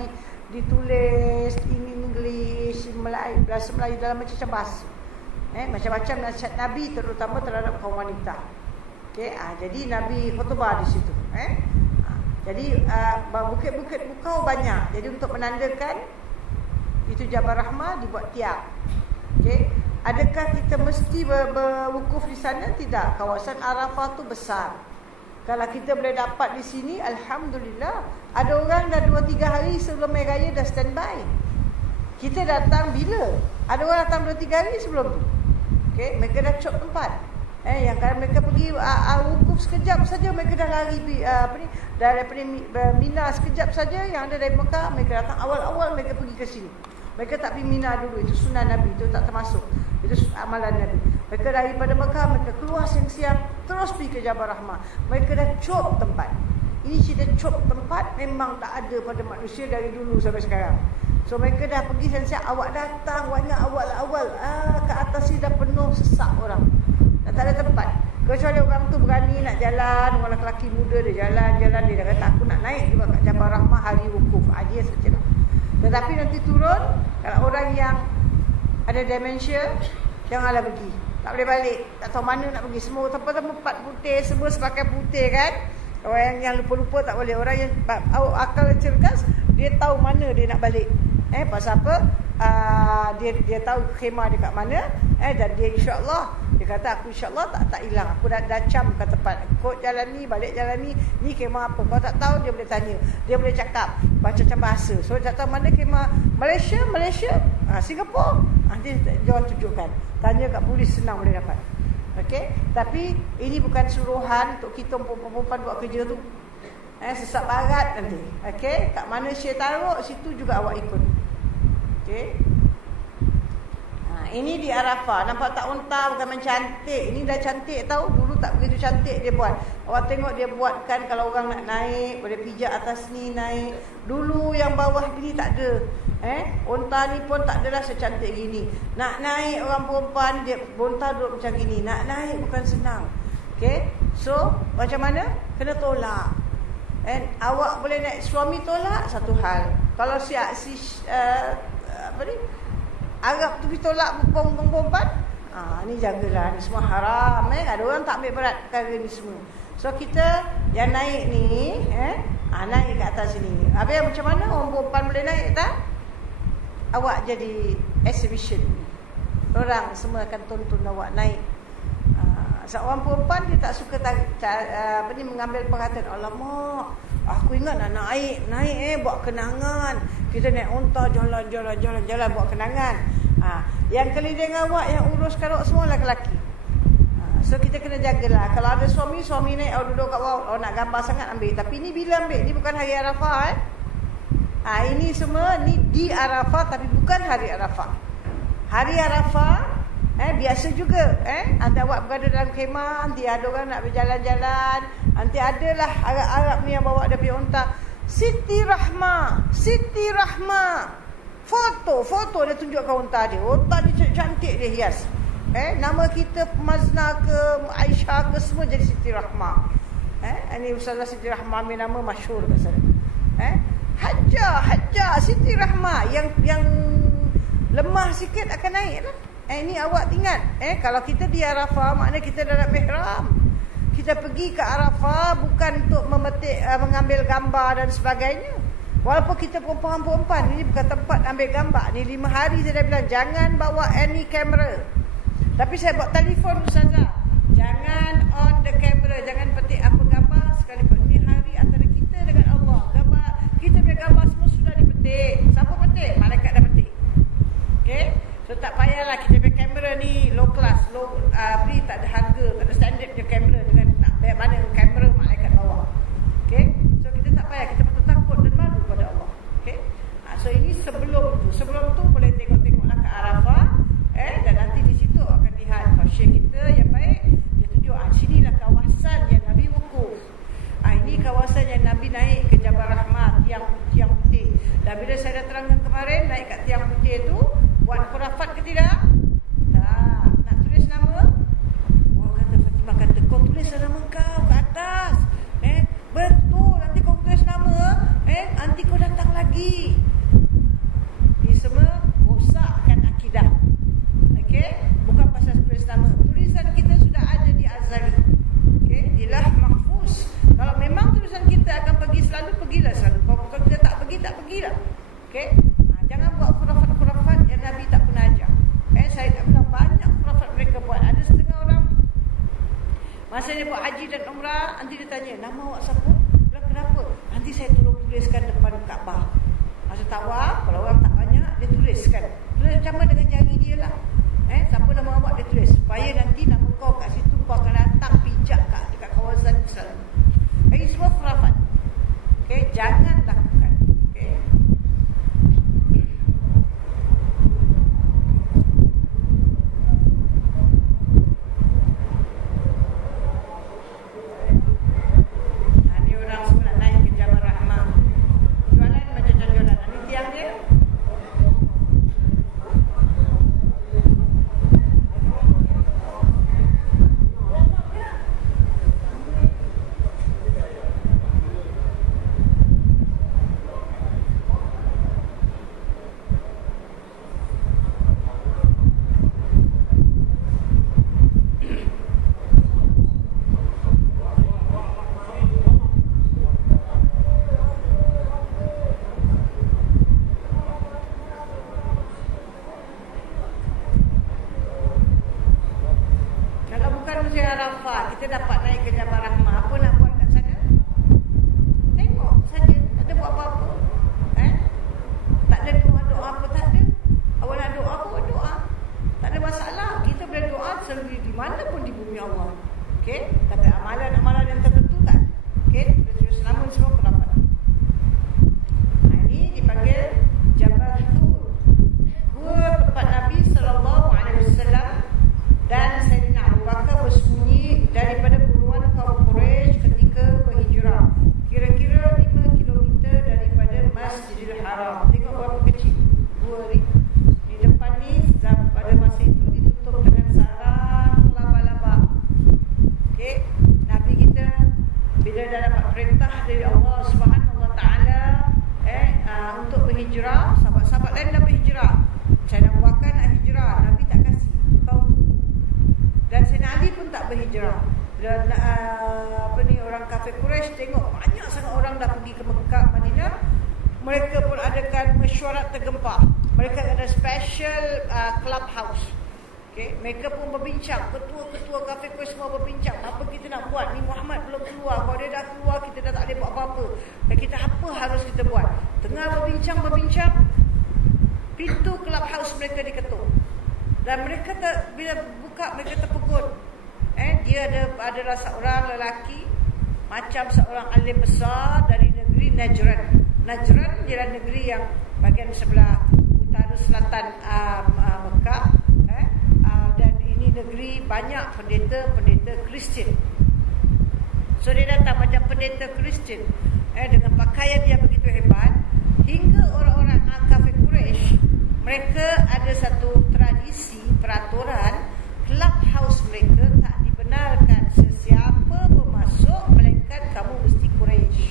ditulis in English, Melayu, bahasa Melayu, dalam macam-macam bahasa. Macam-macam nasihat Nabi, terutama terhadap kaum wanita. Jadi Nabi khutbah di situ. Jadi bukit-bukit bukau banyak. Jadi untuk menandakan itu Jabal Rahmah dibuat tiang. Adakah kita mesti berwukuf di sana? Tidak. Kawasan Arafah tu besar. Kalau kita boleh dapat di sini, alhamdulillah. Ada orang dah 2-3 hari sebelum Hari Raya dah standby. Kita datang bila? Ada orang datang 2-3 hari sebelum tu. Mereka dah cop tempat. Yang kalau mereka pergi wukuf sekejap saja, mereka dah lari daripada Mina sekejap saja. Yang ada dari Mekah, mereka datang awal-awal, mereka pergi ke sini. Mereka tak pergi Mina dulu. Itu sunnah Nabi, itu tak termasuk. Itu amalan Nabi. Mereka daripada Mekah, mereka keluar siang-siang, terus pergi ke Jabal Rahmah. Mereka dah cop tempat. Ini cerita cop tempat memang tak ada pada manusia dari dulu sampai sekarang. So mereka dah pergi siang-siang, awak datang, awaknya awal-awal, ke atas ni dah penuh, sesak orang. Dah tak ada tempat. Kecuali orang tu berani nak jalan, orang lelaki muda dia jalan-jalan, dia dah kata aku nak naik juga kat Jabal Rahmah hari wukuf. Dia sajalah. Tetapi nanti turun, kalau orang yang ada demensia, janganlah pergi. Tak boleh balik, tak tahu mana nak pergi. Semua tempat-tempat putih, semua sepakai putih kan. Orang yang lupa-lupa tak boleh. Orang yang akal cergas, dia tahu mana dia nak balik. Pasal apa? Dia tahu khemah dia kat mana. Dan dia insya-Allah, dia kata aku insya-Allah tak hilang. Aku dah cam ke tempat. Kod jalan ni, balik jalan ni, ni khemah apa? Kau tak tahu, dia boleh tanya. Dia boleh cakap macam-macam bahasa. So dia tak tahu mana khemah Malaysia, Singapura. Dia orang tunjukkan. Tanya kat polis, senang boleh dapat. Okey, tapi ini bukan suruhan untuk kita perempuan buat kerja tu. Sesat barat nanti. Okey, kat mana Syekh taruh, situ juga awak ikut. Okey. Ini di Arafah. Nampak tak unta bukan cantik. Ini dah cantik tahu. Dulu tak begitu cantik dia buat. Awak tengok dia buatkan kalau orang nak naik, boleh pijak atas ni naik. Dulu yang bawah gini tak ada. Unta ni pun tak adalah secantik gini. Nak naik orang perempuan, dia unta duduk macam gini. Nak naik bukan senang. Okay. So, macam mana? Kena tolak. Awak boleh naik, suami tolak, satu hal. Kalau si apa ni? Arab tu pergi tolak perempuan, ni jagalah, ni semua haram. Ada orang tak ambil berat perkara ni semua. So kita yang naik ni, naik kat atas sini. Habis macam mana orang perempuan boleh naik tak? Awak jadi exhibition. Orang semua akan tonton awak naik. Seorang perempuan dia tak suka mengambil perhatian. Alamak, aku ingat nak naik buat kenangan. Kita naik unta jalan buat kenangan. Yang keliling awak, yang uruskan awak semua lelaki. So kita kena jagalah. Kalau ada suami naik duduk kat bawah, nak gambar sangat ambil. Tapi ni bila ambil? Ni bukan hari Arafah. Ini semua ni di Arafah tapi bukan hari Arafah. Hari Arafah biasa juga. Nanti awak berada dalam khemah, nanti ada orang nak berjalan-jalan, nanti adalah Arab ni yang bawa dia punya unta. Siti Rahma, foto dia tunjukkan unta dia cantik, dia hias. Nama kita Mazna ke Aisyah ke semua jadi Siti Rahma. Ini Ustazah Siti Rahma ambil nama masyhur kat sana. Hajjah Siti Rahma yang lemah sikit akan naik lah. Ini awak ingat, kalau kita di Arafah, maknanya kita dalam ihram. Kita pergi ke Arafah bukan untuk mengambil gambar dan sebagainya. Walaupun kita perempuan-perempuan, ini bukan tempat ambil gambar. Ni 5 hari saya dah bilang, jangan bawa any camera. Tapi saya buat telefon Ustazah, jangan on the camera, jangan petik apa gambar sekalipun. Ni hari antara kita dengan Allah. Gambar, kita punya gambar semua sudah dipetik. Siapa petik? Malaikat dah petik. Okay? So tak payahlah kita punya kamera ni low class, beri tak ada harga, tak ada standard punya kamera dengan tak baik mana kamera malaikat bawa. Okay? So kita tak payah, kita patut takut dan malu pada Allah. Okay? So ini sebelum tu boleh tengok-tengoklah ke Arafah, dan nanti di situ akan lihat khusy kita yang baik. Dia tunjuk sinilah kawasan yang Nabi wukuf. Ini kawasan yang Nabi naik ke Jabal Rahmah, tiang putih. Dan bila saya dah terangkan kemarin, naik kat tiang putih tu buat khurafat ke tidak? Tak. Nak tulis nama? Orang kata, Fatimah kata, kau tulis nama kau ke atas. Betul, nanti kau tulis nama, nanti kau datang lagi. Ini semua rosakkan akidah. Okey? Bukan pasal tulis nama. Tulisan kita sudah ada di Azali. Okey? Ilah mahfuz. Kalau memang tulisan kita akan pergi selalu, pergilah selalu. Kalau kita tak pergilah. Okey? Jangan buat khurafat-khurafat yang Nabi tak pernah ajar. Saya tak bilang banyak khurafat mereka buat. Ada setengah orang masa dia buat haji dan umrah, nanti dia tanya, nama awak siapa? Bilang, kenapa? Nanti saya tolong tuliskan depan Kaabah. Masa tawaf, kalau orang tak banyak, dia tuliskan. Tulis sama dengan jari dia lah. Siapa nama awak, dia tulis. Supaya nanti nama kau kat situ, kau akan datang pijak dekat kawasan Islam. Ini semua khurafat. Okay? Jangan lakukan. Okay? Kita dapat naik ke Jabal Rahmah. Apa nak buat kat sana? Tengok saja. Tak ada buat apa-apa. Tak ada doa-doa apa, tak ada. Awak nak doa apa, doa. Tak ada masalah. Kita boleh doa sendiri di mana pun di bumi Allah. Okey? Tapi amalan-amalan yang tertentu tak. Okey? Kita tulis nama semua pendapat. Ini dipanggil Jabal Tur. Gua tempat Nabi SAW bila dah dapat perintah dari Allah Subhanahu Wa Taala untuk berhijrah, sahabat-sahabat lain dah berhijrah. Sayyidina Abu Bakar nak hijrah, Nabi tak kasih, kau tunggu. Dan Sayyidina Ali pun tak berhijrah. Dan orang kafir Quraisy tengok banyak sangat orang dah pergi ke Mekah, Madinah. Mereka pun adakan mesyuarat tergempar. Mereka ada special clubhouse. Okay. Mereka pun berbincang, ketua-ketua kafir Quraisy semua berbincang, apa kita nak buat ni, Muhammad belum keluar, kalau dia dah keluar kita dah tak boleh buat apa-apa, dan kita apa harus kita buat. Tengah berbincang, pintu clubhouse mereka diketuk. Dan mereka bila buka mereka terpegun. Dia adalah seorang lelaki macam seorang alim besar dari negeri Najran. Najran ialah negeri yang bahagian sebelah utara selatan Mekah. Dan ini negeri banyak pendeta Kristian. So dia datang macam pendeta Kristian, dengan pakaian dia begitu hebat, hingga orang-orang kafir Quraisy mereka ada satu tradisi, peraturan, clubhouse mereka tak dibenarkan sesiapa bermasuk melainkan kamu mesti Quraisy.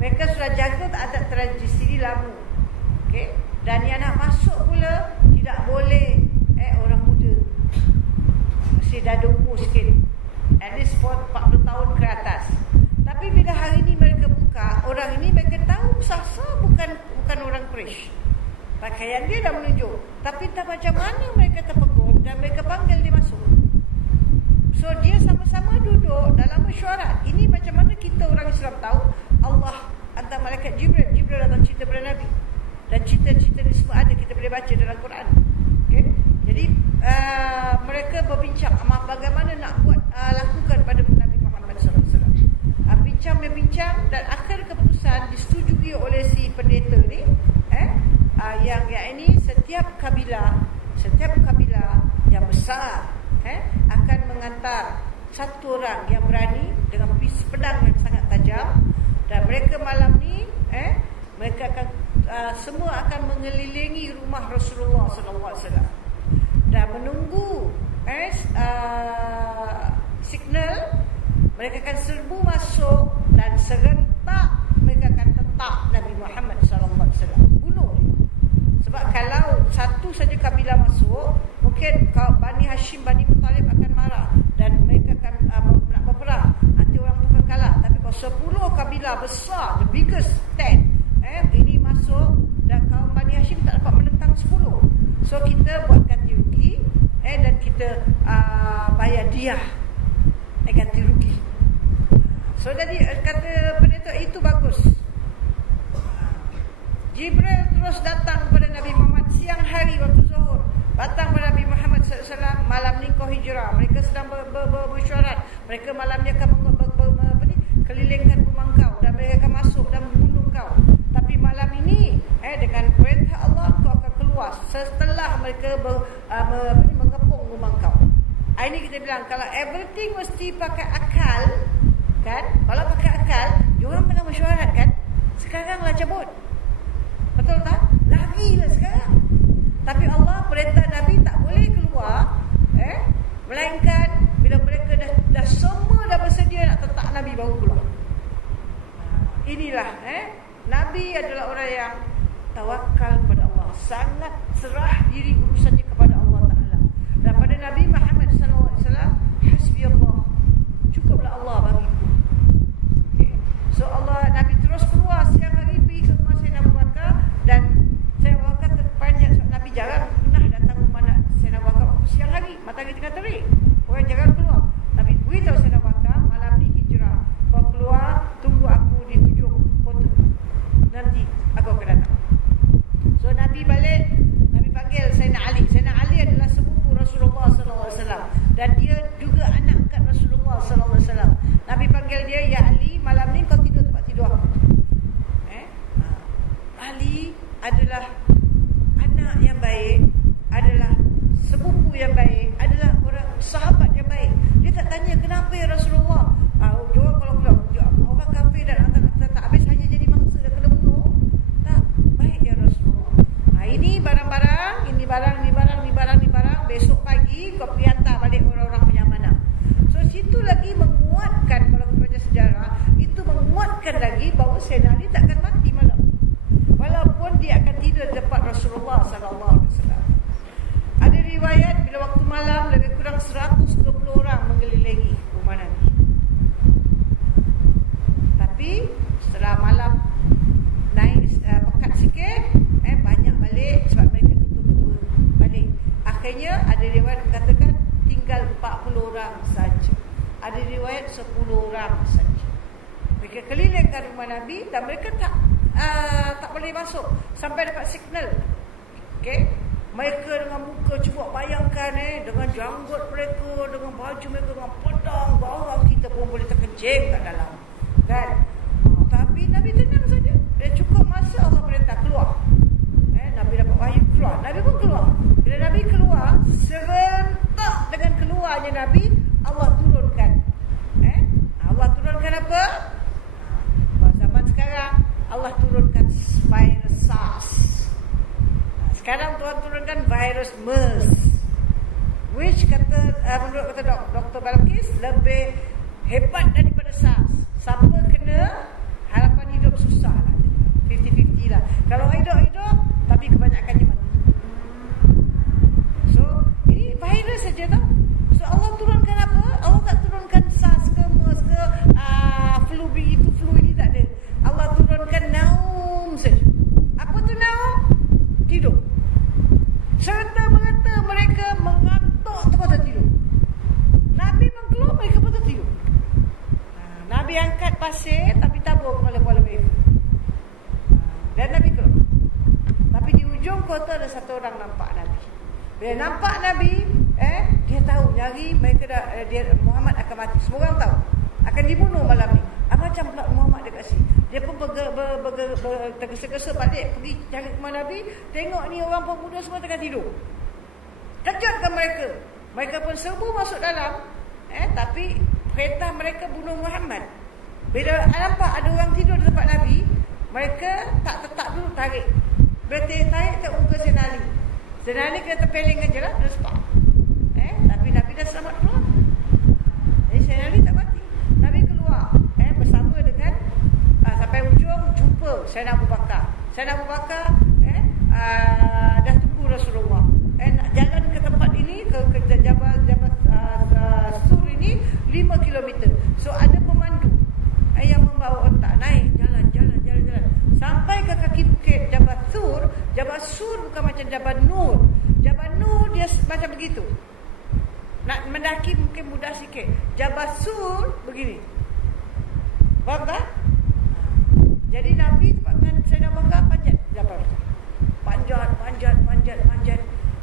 Mereka sudah jaga adat tradisi ini lama. Okay? Dan yang nak masuk pula tidak boleh orang muda, mesti dah ada umur sikit, at least 40 tahun ke atas. Tapi bila hari ini mereka buka, orang ini mereka tahu sasa bukan orang Quraisy. Pakaian dia dah menunjuk, tapi entah macam mana mereka terpegun dan mereka panggil dia masuk. So dia sama-sama duduk dalam mesyuarat. Ini macam mana kita orang Islam tahu Allah hantar malaikat Jibril datang cerita kepada Nabi. Dan cerita-cerita ni semua ada, kita boleh baca dalam Quran. Okay? Jadi mereka berbincang bagaimana nak buat lakukan pada Nabi Muhammad SAW. Bincang dan akhir keputusan disetujui oleh si pendeta ni, yang ini setiap kabilah yang besar akan mengantar satu orang yang berani dengan pedang yang sangat tajam, dan mereka malam ni mereka akan semua akan mengelilingi rumah Rasulullah SAW dan menunggu signal. Mereka akan serbu masuk dan serentak mereka akan tetap Nabi Muhammad SAW, bunuh dia. Sebab kalau satu saja kabilah masuk, mungkin Bani Hashim, Bani Muttalib akan marah dan mereka akan nak berperang, nanti orang tu akan kalah. Tapi kalau 10 kabilah besar, the biggest 10 ini masuk, dan kaum Bani Hashim tak dapat menentang 10. So kita buat ganti rugi, dan kita bayar diah ganti rugi. So jadi kata pendeta itu bagus. Jibril terus datang kepada Nabi Muhammad siang hari waktu zuhur. Datang kepada Nabi Muhammad SAW, malam ni kau hijrah. Mereka sedang bersyarat. Mereka malam ni akan kelilingkan rumah kau, dan mereka akan masuk dan membunuh kau. Tapi malam ini dengan perintah Allah kau akan keluar setelah mereka mengepung rumah kau. Ini kita bilang kalau everything mesti pakai akal, kan? Kalau pakai akal, diorang pernah mesyuarat kan? Sekaranglah cabut. Betul tak? Lagilah sekarang. Tapi Allah perintah Nabi tak boleh keluar, melainkan bila mereka dah semua dah bersedia nak tetap Nabi baru keluar. Inilah Nabi adalah orang yang tawakal kepada Allah, sangat serah diri urusannya kepada Allah Ta'ala. Dan pada Nabi Muhammad SAW, hasbi Allah, cukuplah Allah bagiku. Okay. So Allah, Nabi terus keluar siang hari pergi ke rumah Sayyidina Abu Bakar, dan Sayyidina Abu Bakar terpanjat sebab Nabi jarang pernah datang rumah Sayyidina Abu Bakar siang hari, matahari tengah terik, orang jarang keluar. Nabi beritahu Sayyidina Abu Bakar, malam ni hijrah, kau keluar, tunggu aku di hujung kota, nanti aku akan datang. So Nabi balik, Nabi panggil Sayyidina Ali. Sayyidina Ali adalah sepupu Rasulullah SAW, dan dia juga anak angkat Rasulullah SAW. Nabi panggil dia, ya Ali, malam ni kau tidur tempat tidur aku. Ali adalah anak yang baik, adalah sepupu yang baik, adalah orang sahabat yang baik. Dia tak tanya kenapa ya Rasulullah. Orang kalau orang kafir dan tak habis hanya jadi mangsa dah kena bunuh. Tak baik ya Rasulullah. Ini barang-barang, ini barang, besok pagi kau pergi hantar balik orang-orang punya mana. So situ lagi menguatkan, kalau kita baca sejarah, 10 orang saja. Mereka kelilingkan rumah Nabi dan mereka tak boleh masuk sampai dapat signal. Okey. Mereka dengan muka, cuba bayangkan dengan janggut mereka, dengan baju mereka, dengan pedang, barang kita pun boleh terkencing kat dalam. Kan? Tapi Nabi tenang saja. Dia cukup masa Allah perintah keluar. Nabi dapat wahyu keluar. Nabi pun keluar. Bila Nabi keluar, serentak dengan keluarnya Nabi, Allah turunkan. Allah turunkan apa? Zaman sekarang Allah turunkan virus SARS. Sekarang Tuhan turunkan virus MERS, which menurut kata Dr. Balkis lebih hebat daripada SARS. Siapa kena, harapan hidup susah lah, 50-50 lah. Kalau hidup, tapi kebanyakannya mati. So ini virus saja tau. So Allah turunkan apa? Allah tak turunkan SARS ke MERS ke flu ini tak ada. Allah turunkan naum saja. Apa tu naum? Tidur. Serta-merta mereka mengantuk terus tidur. Nabi mengkeluar, mereka pun tertidur. Nabi angkat pasir tapi tabur kepala-kepala mereka. Dan Nabi keluar. Tapi di ujung kota ada satu orang nampak Nabi. Bila nampak Nabi, dia tahu nyari mereka Muhammad akan mati. Semua orang tahu akan dibunuh malam ni. Macam pula Muhammad dekat sini. Dia pun tergesa-gesa balik pergi cari rumah Nabi. Tengok ni orang pemuda semua tengah tidur. Kejutkan mereka. Mereka pun serbu masuk dalam. Tapi perintah mereka bunuh Muhammad. Bila nampak ada orang tidur di tempat Nabi, mereka tak tetap dulu, tarik. Bila tarik tak muka Sayyidina Ali. Sayyidina Ali kena terpeling aje lah, terus pak. Tapi Nabi dah selamat keluar. Jadi Sayyidina Ali tak mati. Nabi keluar bersama dengan sampai ujung jumpa Sayyidina Abu Bakar. Sayyidina Abu Bakar dah tunggu Rasulullah. Nak jalan ke tempat ini, ke Jabal Sur ini 5 km. So ada pemandu yang membawa otak naik jalan. Sampai ke kaki bukit Jabal Sur. Jabal Sur bukan macam Jabal Nur. Jabal Nur dia macam begitu. Nak mendaki mungkin mudah sikit. Jabal Sur begini. Faham tak? Jadi Nabi dengan Sayyidina Bakar panjat.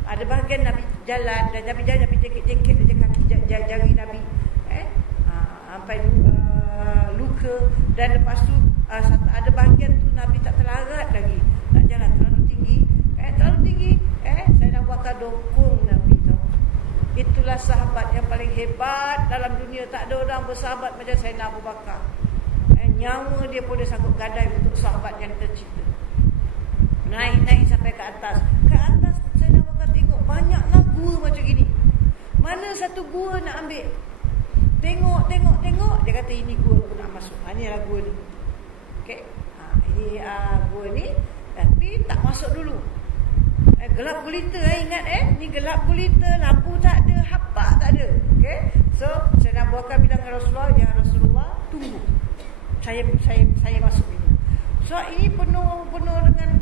Ada bahagian Nabi jalan dan Nabi jengkit kaki jari Nabi. Sampai luka. Dan lepas tu ada bahagian tu Nabi tak terlarat lagi. Nak jalan terlalu tinggi. Sayyidina Bakar dukung Nabi tau. Itulah sahabat yang paling hebat dalam dunia. Tak ada orang bersahabat macam Sayyidina Abu Bakar. Nyawa dia pun dia sanggup gadai untuk sahabat yang tercinta. Naik sampai ke atas. Saya nak makan tengok banyaklah gua macam gini. Mana satu gua nak ambil? Tengok. Dia kata ini gua aku nak masuk. Inilah gua ni. Okey. Ini gua ni tapi tak masuk dulu. Gelap gulita ingat ni gelap gulita, lampu tak ada, hapak tak ada. Okey. So saya nak buatkan bilang Rasulullah, ya Rasulullah, tunggu. Saya masuk ini. So ini penuh dengan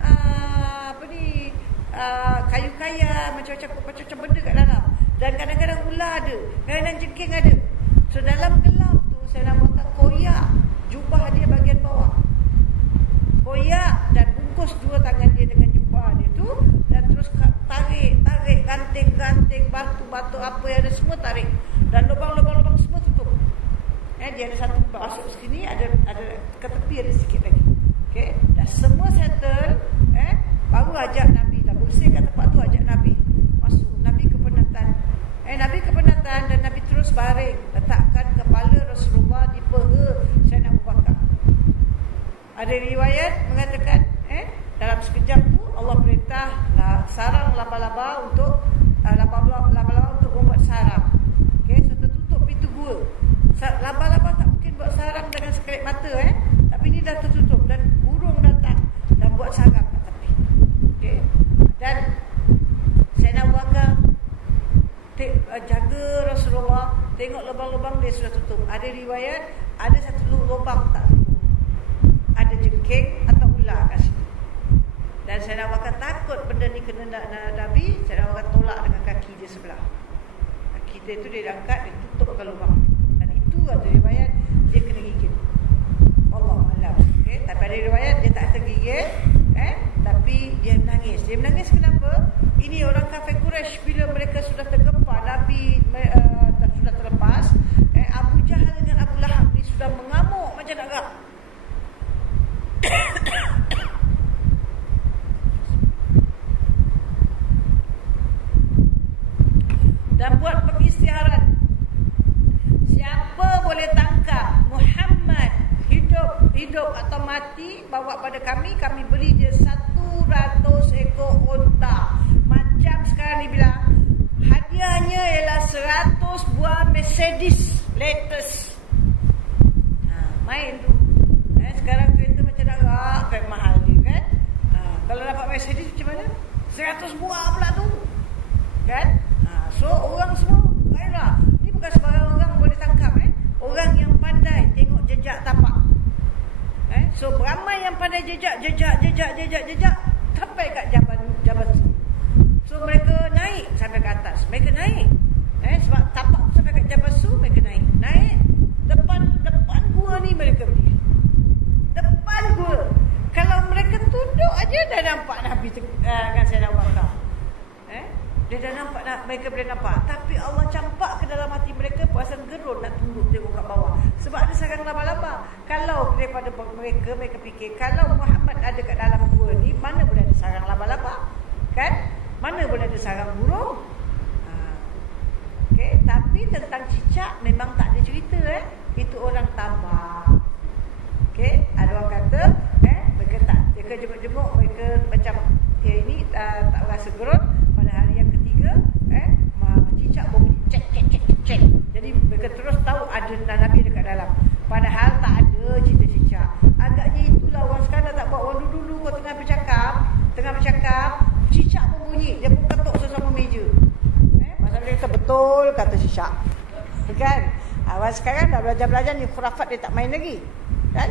kayu-kaya, macam-macam benda kat dalam. Dan kadang-kadang ular ada, kadang-kadang jengking ada. So dalam gelap tu saya nak buatkan koyak jubah dia bahagian bawah. Koyak dan bungkus dua tangan dia dengan jubah dia tu. Dan terus tarik, ganting batu-batu apa yang ada semua tarik. Dan lubang-lubang semua tutup. Dia ada satu masuk sini, ada ke tepi ada sikit lagi. Okey, dah semua settle, baru ajak Nabi, dah bersihkan tempat tu, ajak Nabi masuk. Nabi kepenatan. Nabi kepenatan dan Nabi terus baring, letakkan kepala Rasulullah di paha Sayyidina Abu Bakar. Ada riwayat mengatakan dalam sekejap tu Allah perintah sarang laba-laba untuk membuat sarang. Okey, so tertutup pintu gua. Laba-laba tak mungkin buat sarang dengan sekelip mata tapi ni dah tertutup dan burung datang dan buat sarang kat tepi. Okey. Dan Sayyidina Abu Bakar jaga Rasulullah, tengok lubang-lubang dia sudah tutup. Ada riwayat ada satu lubang tak tutup. Ada jengking atau ular kat situ. Dan Sayyidina Abu Bakar takut benda ni kena Nabi. Sayyidina Abu Bakar tolak dengan kaki dia sebelah. Kaki dia tu dia angkat, dia tutupkan lubang. Dan itu ada riwayat dia kena gigit. Allah alam. Okey, tapi ada riwayat dia tak tergigit, tapi dia menangis. Dia menangis kenapa? Ini orang kafir Quraisy bila mereka sudah tergempar, Nabi sudah terlepas, Abu Jahal dengan Abu Lahab ni sudah mengamuk macam nak gerak. Dan buat pengisytiharan, siapa boleh tangkap Muhammad hidup atau mati, bawa pada kami beri dia 100 ekor unta. Macam sekarang dibilang, hadiahnya ialah 100 buah Mercedes latest. Main tu. Sekarang kereta macam nak gerak, kan mahal dia kan. Kalau dapat Mercedes macam mana? 100 buah pula tu. Kan? So orang semua baiklah. Ni bukan sembarang orang boleh tangkap. Orang yang pandai tengok jejak tapak. So ramai yang pandai jejak sampai kat Jabal Sur. So mereka naik sampai ke atas. Mereka naik. Sebab tapak sampai kat Jabal Sur, mereka naik. Naik depan gua ni mereka berdiri. Depan gua. Kalau mereka tunduk aja dah nampak Nabi dengan Sayyidina Abu Bakar. Dia dah nampak, mereka boleh nampak. Tapi Allah campak ke dalam hati mereka perasaan gerun nak tunduk tengok kat bawah. Sebab ada sarang laba-laba. Kalau daripada mereka fikir, kalau Muhammad ada kat dalam gua ni, mana boleh ada sarang laba-laba? Kan? Mana boleh ada sarang burung? Okay. Tapi tentang cicak memang tak ada cerita. Itu orang tambah. Okay. Ada orang kata, mereka tak. Mereka jenguk-jenguk, mereka macam ini tak rasa gerun. Pada hari yang ketiga, cicak berbunyi cek. Jadi mereka terus tahu ada Nabi dekat dalam. Padahal tak ada cerita cicak. Agaknya itulah orang sekarang tak buat. Orang dulu kau tengah bercakap, cicak berbunyi, dia pun ketuk sesama meja. Pasal dia kata betul kata cicak. Kan? Orang sekarang dah belajar ni khurafat, dia tak main lagi. Kan?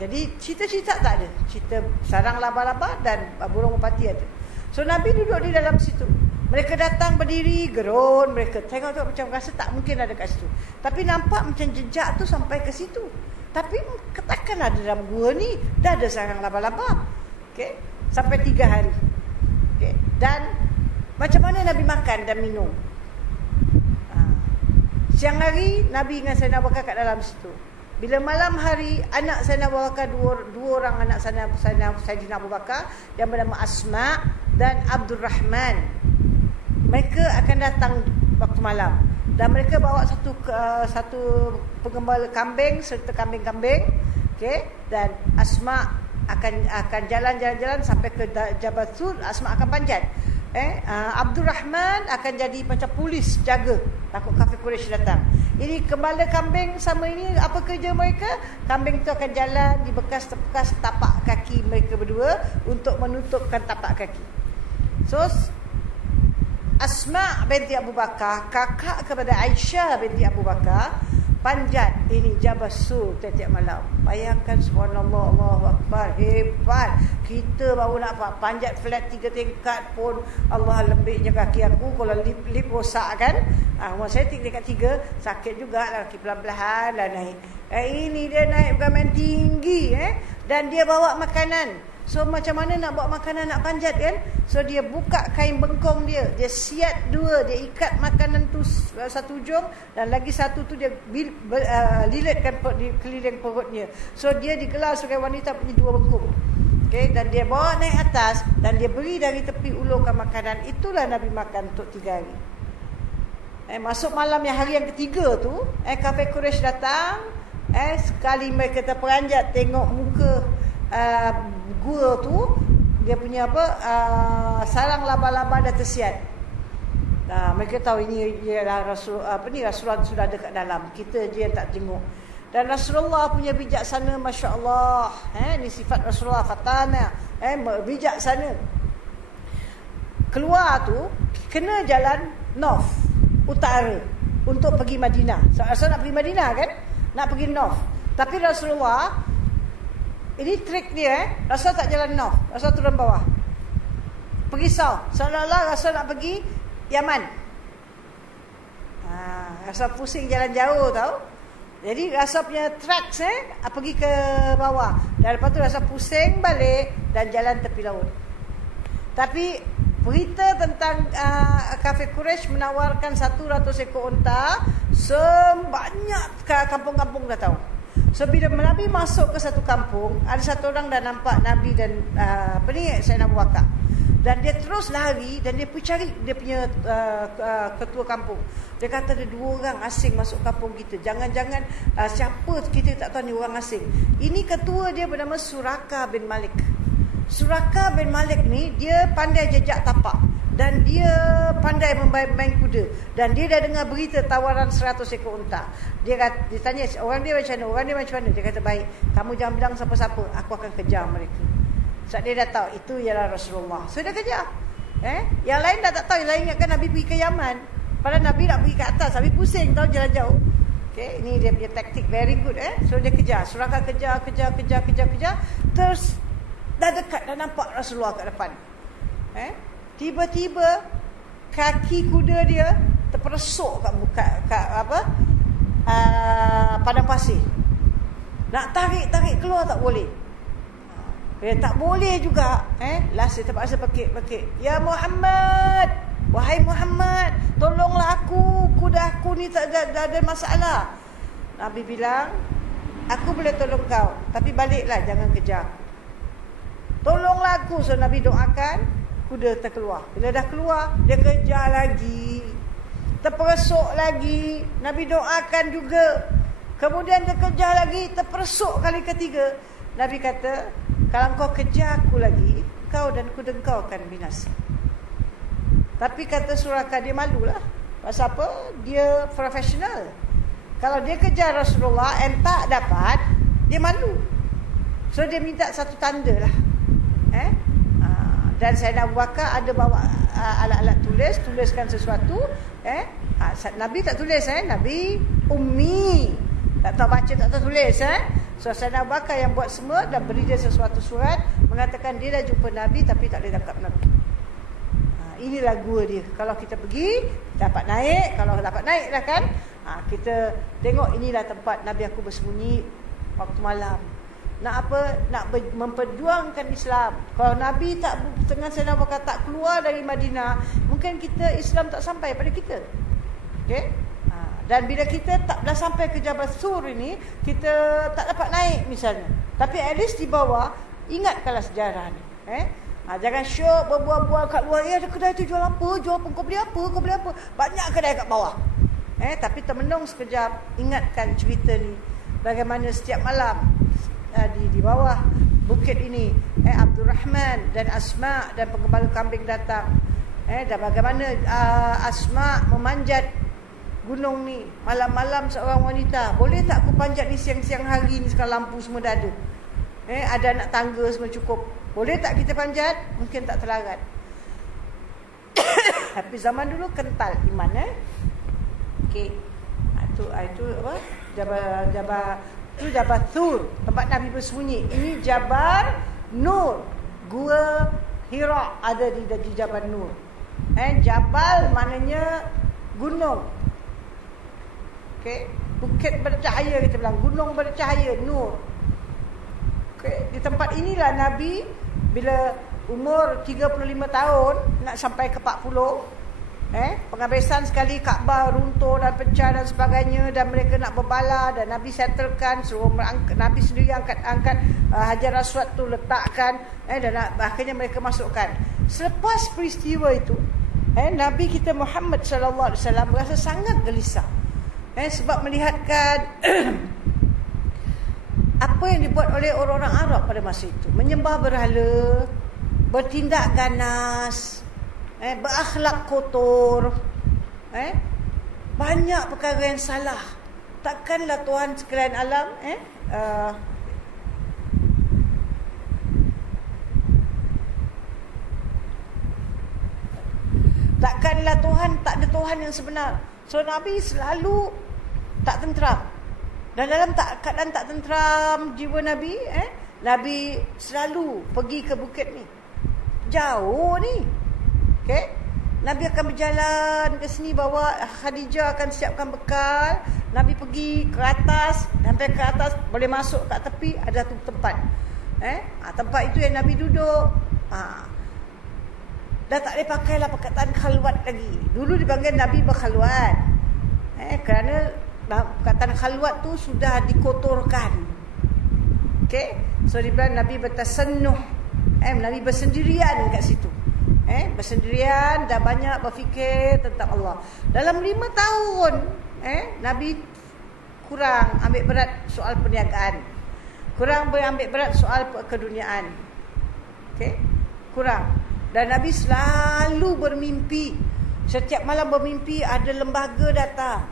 Jadi cerita-cerita tak ada. Cerita sarang laba-laba dan burung merpati ada. So Nabi duduk di dalam situ. Mereka datang berdiri, gerun, mereka tengok macam rasa tak mungkin ada kat situ. Tapi nampak macam jejak tu sampai ke situ. Tapi takkan ada dalam gua ni dah ada sarang laba-laba. Okey, sampai 3 hari. Okey, dan macam mana Nabi makan dan minum? Siang hari Nabi dengan Sayyidina Abu Bakar kat dalam situ. Bila malam hari, anak Sayyidina Abu Bakar, dua orang anak Sayyidina Abu Bakar yang bernama Asma dan Abdul Rahman, mereka akan datang waktu malam dan mereka bawa satu penggembala kambing serta kambing-kambing. Okey, dan Asma akan jalan-jalan sampai ke Jabal Sur. Asma akan panjat. Abdul Rahman akan jadi macam polis jaga, takut kafir Quraisy datang. Ini gembala kambing sama ini, apa kerja mereka? Kambing tu akan jalan di bekas tapak kaki mereka berdua untuk menutupkan tapak kaki. So Asma binti Abu Bakar, kakak kepada Aisyah binti Abu Bakar, panjat ini Jabal Sur tiap-tiap malam. Bayangkan, subhanallah, Allahu Akbar, hebat. Kita baru nak panjat flat 3 tingkat pun Allah lembiknya kaki aku. Kalau lip rosak kan, rumah saya tingkat 3, sakit juga lah, kaki pelan-pelan lah naik. Ini dia naik bukan main tinggi. Dan dia bawa makanan. So macam mana nak bawa makanan, nak panjat kan? So dia buka kain bengkong dia siat 2, dia ikat makanan tu satu ujung dan lagi satu tu dia lilitkan di keliling perutnya. So dia digelar sebagai wanita punya 2 bengkong. Okay, dan dia bawa naik atas dan dia beri dari tepi ulurkan makanan. Itulah Nabi makan untuk 3 hari. Masuk malam yang hari yang ketiga tu, kafir Quraisy datang. Sekali mereka terperanjat tengok muka gua tu, dia punya sarang laba-laba dah tersiat. Mereka tahu ini ialah Rasulullah sudah ada kat dalam. Kita je yang tak tengok. Dan Rasulullah punya bijaksana, masya-Allah. Ini sifat Rasulullah, fatana, bijaksana. Keluar tu kena jalan north, utara untuk pergi Madinah. Rasul nak pergi Madinah kan? Nak pergi north. Tapi Rasulullah, ini trik dia, Rasul tak jalan north, Rasul turun bawah, pergi south. Seolah-olah Rasul nak pergi Yaman. Rasul pusing jalan jauh tau. Jadi rasa punya tracks pergi ke bawah. Dan lepas tu rasa pusing balik dan jalan tepi laut. Tapi berita tentang kafir Quraisy menawarkan 100 ekor unta sebanyak kampung-kampung dah tahu. So bila Nabi masuk ke satu kampung, ada satu orang dah nampak Nabi dan Sayyidina Abu Bakar. Dan dia terus lari dan dia pergi cari dia punya ketua kampung. Dia kata ada 2 orang asing masuk kampung kita. Jangan-jangan siapa kita tak tahu ni orang asing. Ini ketua dia bernama Suraka bin Malik. Suraka bin Malik ni dia pandai jejak tapak dan dia pandai main kuda. Dan dia dah dengar berita tawaran 100 ekor unta. Dia tanya orang dia macam mana? Orang dia macam mana? Dia kata baik, kamu jangan bilang siapa-siapa, aku akan kejar mereka. Sebab dia dah tahu itu ialah Rasulullah. So dia kejar. Yang lain dah tak tahu. Yang lain ingatkan Nabi pergi ke Yaman. Padahal Nabi nak pergi ke atas. Nabi pusing tahu jalan jauh. Okay, ini dia punya taktik very good. So dia kejar. Suraka kejar. Terus dah dekat, dah nampak Rasulullah kat depan. Tiba-tiba kaki kuda dia terperesuk kat padang pasir. Nak tarik keluar tak boleh. Tak boleh juga. Last dia terpaksa pakit. Ya Muhammad, wahai Muhammad, tolonglah aku. Kuda aku ni tak ada masalah. Nabi bilang, aku boleh tolong kau, tapi baliklah, jangan kejar. Tolonglah aku. So Nabi doakan, kuda terkeluar. Bila dah keluar, dia kejar lagi. Terperesuk lagi. Nabi doakan juga. Kemudian dia kejar lagi, terperesuk kali ketiga. Nabi kata, kalau kau kejar aku lagi, kau dan kuda kau akan binasa. Tapi kata Suraka, dia malulah. Pasal apa? Dia profesional. Kalau dia kejar Rasulullah and tak dapat, dia malu. So dia minta satu tanda lah. Dan Sayyidina Abu Bakar ada bawa alat-alat tuliskan sesuatu. Nabi tak tulis. Nabi ummi, tak tahu baca, tak tahu tulis. So Sayyidina Abu Bakar yang buat semua dan beri dia sesuatu surat mengatakan dia dah jumpa Nabi tapi tak boleh tangkap Nabi. Inilah gua dia. Kalau kita pergi dapat naik, kalau dapat naik dah kan, kita tengok inilah tempat Nabi aku bersembunyi waktu malam. Nak apa? Nak memperjuangkan Islam. Kalau Nabi tak dengan Sayyidina Abu Bakar tak keluar dari Madinah, mungkin kita Islam tak sampai pada kita. Okey? Dan bila kita tak dah sampai ke Jabal Sur ini, kita tak dapat naik misalnya. Tapi at least di bawah, ingatkanlah sejarah ni. Jangan syok berbual-bual kat luar. Ada kedai tu jual apa? Kau beli apa? Banyak kedai kat bawah. Tapi termenung sekejap, ingatkan cerita ni. Bagaimana setiap malam di bawah bukit ini, Abdul Rahman dan Asma dan penggembala kambing datang. Dan bagaimana Asma memanjat gunung ni malam-malam seorang wanita. Boleh tak aku panjat ni siang-siang hari ni, sekarang lampu semua dah ada. Ada anak tangga semua cukup. Boleh tak kita panjat? Mungkin tak terlarat. Tapi zaman dulu kental iman. Okey. Itu apa? Jabal Thur, tempat Nabi bersembunyi. Ini Jabal Nur. Gua Hira ada di Jabal Nur. Jabal maknanya gunung. Okey, bukit bercahaya kita bilang, gunung bercahaya, nur. Okey, di tempat inilah Nabi bila umur 35 tahun nak sampai ke 40, penghabisan sekali Kaabah runtuh dan pecah dan sebagainya, dan mereka nak berbala dan Nabi settlekan, suruh Nabi sendiri angkat Hajar Aswad tu letakkan, dan akhirnya mereka masukkan. Selepas peristiwa itu, Nabi kita Muhammad sallallahu alaihi wasallam berasa sangat gelisah. Sebab melihatkan apa yang dibuat oleh orang-orang Arab pada masa itu. Menyembah berhala, bertindak ganas, berakhlak kotor, banyak perkara yang salah. Takkanlah Tuhan sekalian alam takkanlah Tuhan, tak ada Tuhan yang sebenar. So Nabi selalu tak tenteram. Dan dalam keadaan tak tenteram jiwa Nabi, Nabi selalu pergi ke bukit ni. Jauh ni. Okey. Nabi akan berjalan ke sini, bawa Khadijah akan siapkan bekal. Nabi pergi ke atas, sampai ke atas boleh masuk kat tepi, ada tu tempat. Tempat itu yang Nabi duduk. Dah tak boleh pakailah perkataan khalwat lagi. Dulu dipanggil Nabi berkhalwat. Kerana perkataan khalwat tu sudah dikotorkan. Okey, so dibilang Nabi bertasannuh. Nabi bersendirian kat situ. Bersendirian dan banyak berfikir tentang Allah. Dalam 5 tahun Nabi kurang ambil berat soal perniagaan, kurang ambil berat soal keduniaan. Okey, kurang. Dan Nabi selalu bermimpi. Setiap malam bermimpi ada lembaga datang.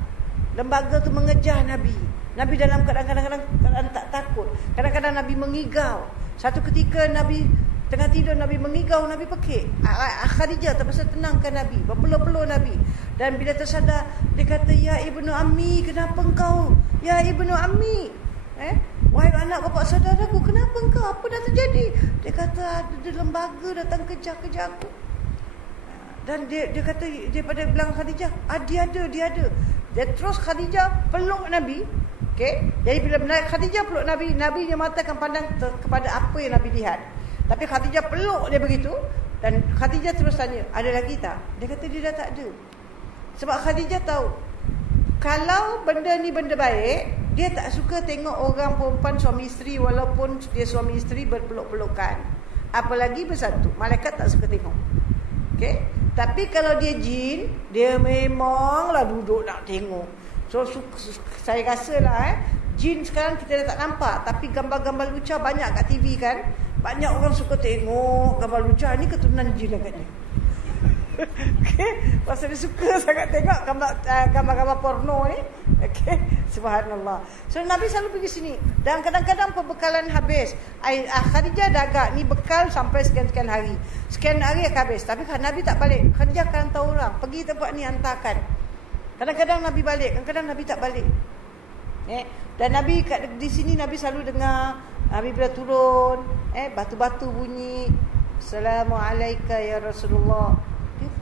Lembaga tu mengejar Nabi. Nabi dalam kadang-kadang tak takut. Kadang-kadang Nabi mengigau. Satu ketika Nabi tengah tidur, Nabi mengigau, Nabi pekik. Khadijah terpaksa tenangkan Nabi, berpeluh-peluh Nabi. Dan bila tersadar, dia kata, "Ya Ibnu Ammi, kenapa engkau? Ya Ibnu Ammi, wahai anak bapa saudaraku, kenapa engkau? Apa dah terjadi?" Dia kata, "Ada lembaga datang kejar aku." Dan dia kata, dia pada bilang Khadijah, dia ada. Dia terus Khadijah peluk Nabi. Okey, jadi bila Khadijah peluk Nabi, Nabi dia mata akan pandang kepada apa yang Nabi lihat. Tapi Khadijah peluk dia begitu. Dan Khadijah terus tanya, "Ada lagi tak?" Dia kata dia dah tak ada. Sebab Khadijah tahu, kalau benda ni benda baik, dia tak suka tengok orang perempuan suami isteri walaupun dia suami isteri berpeluk-pelukan. Apalagi bersatu. Malaikat tak suka tengok. Okey. Tapi kalau dia jin, dia memanglah duduk nak tengok. So saya rasalah jin sekarang kita dah tak nampak, tapi gambar-gambar lucah banyak kat TV kan. Banyak orang suka tengok gambar lucah. Ni keturunan jin agaknya. Okey, pasal dia suka sangat tengok gambar-gambar porno ni. Okey, subhanallah. So Nabi selalu pergi sini. Dan kadang-kadang perbekalan habis. Khadijah dah agak ni bekal sampai sekian-sekian hari. Sekian hari akan habis. Tapi Nabi tak balik. Khadijah akan hantar orang pergi tempat ni, hantarkan. Kadang-kadang Nabi balik, kadang-kadang Nabi tak balik. Dan Nabi di sini Nabi selalu dengar. Nabi bila turun, batu-batu bunyi, "Assalamualaikum ya Rasulullah."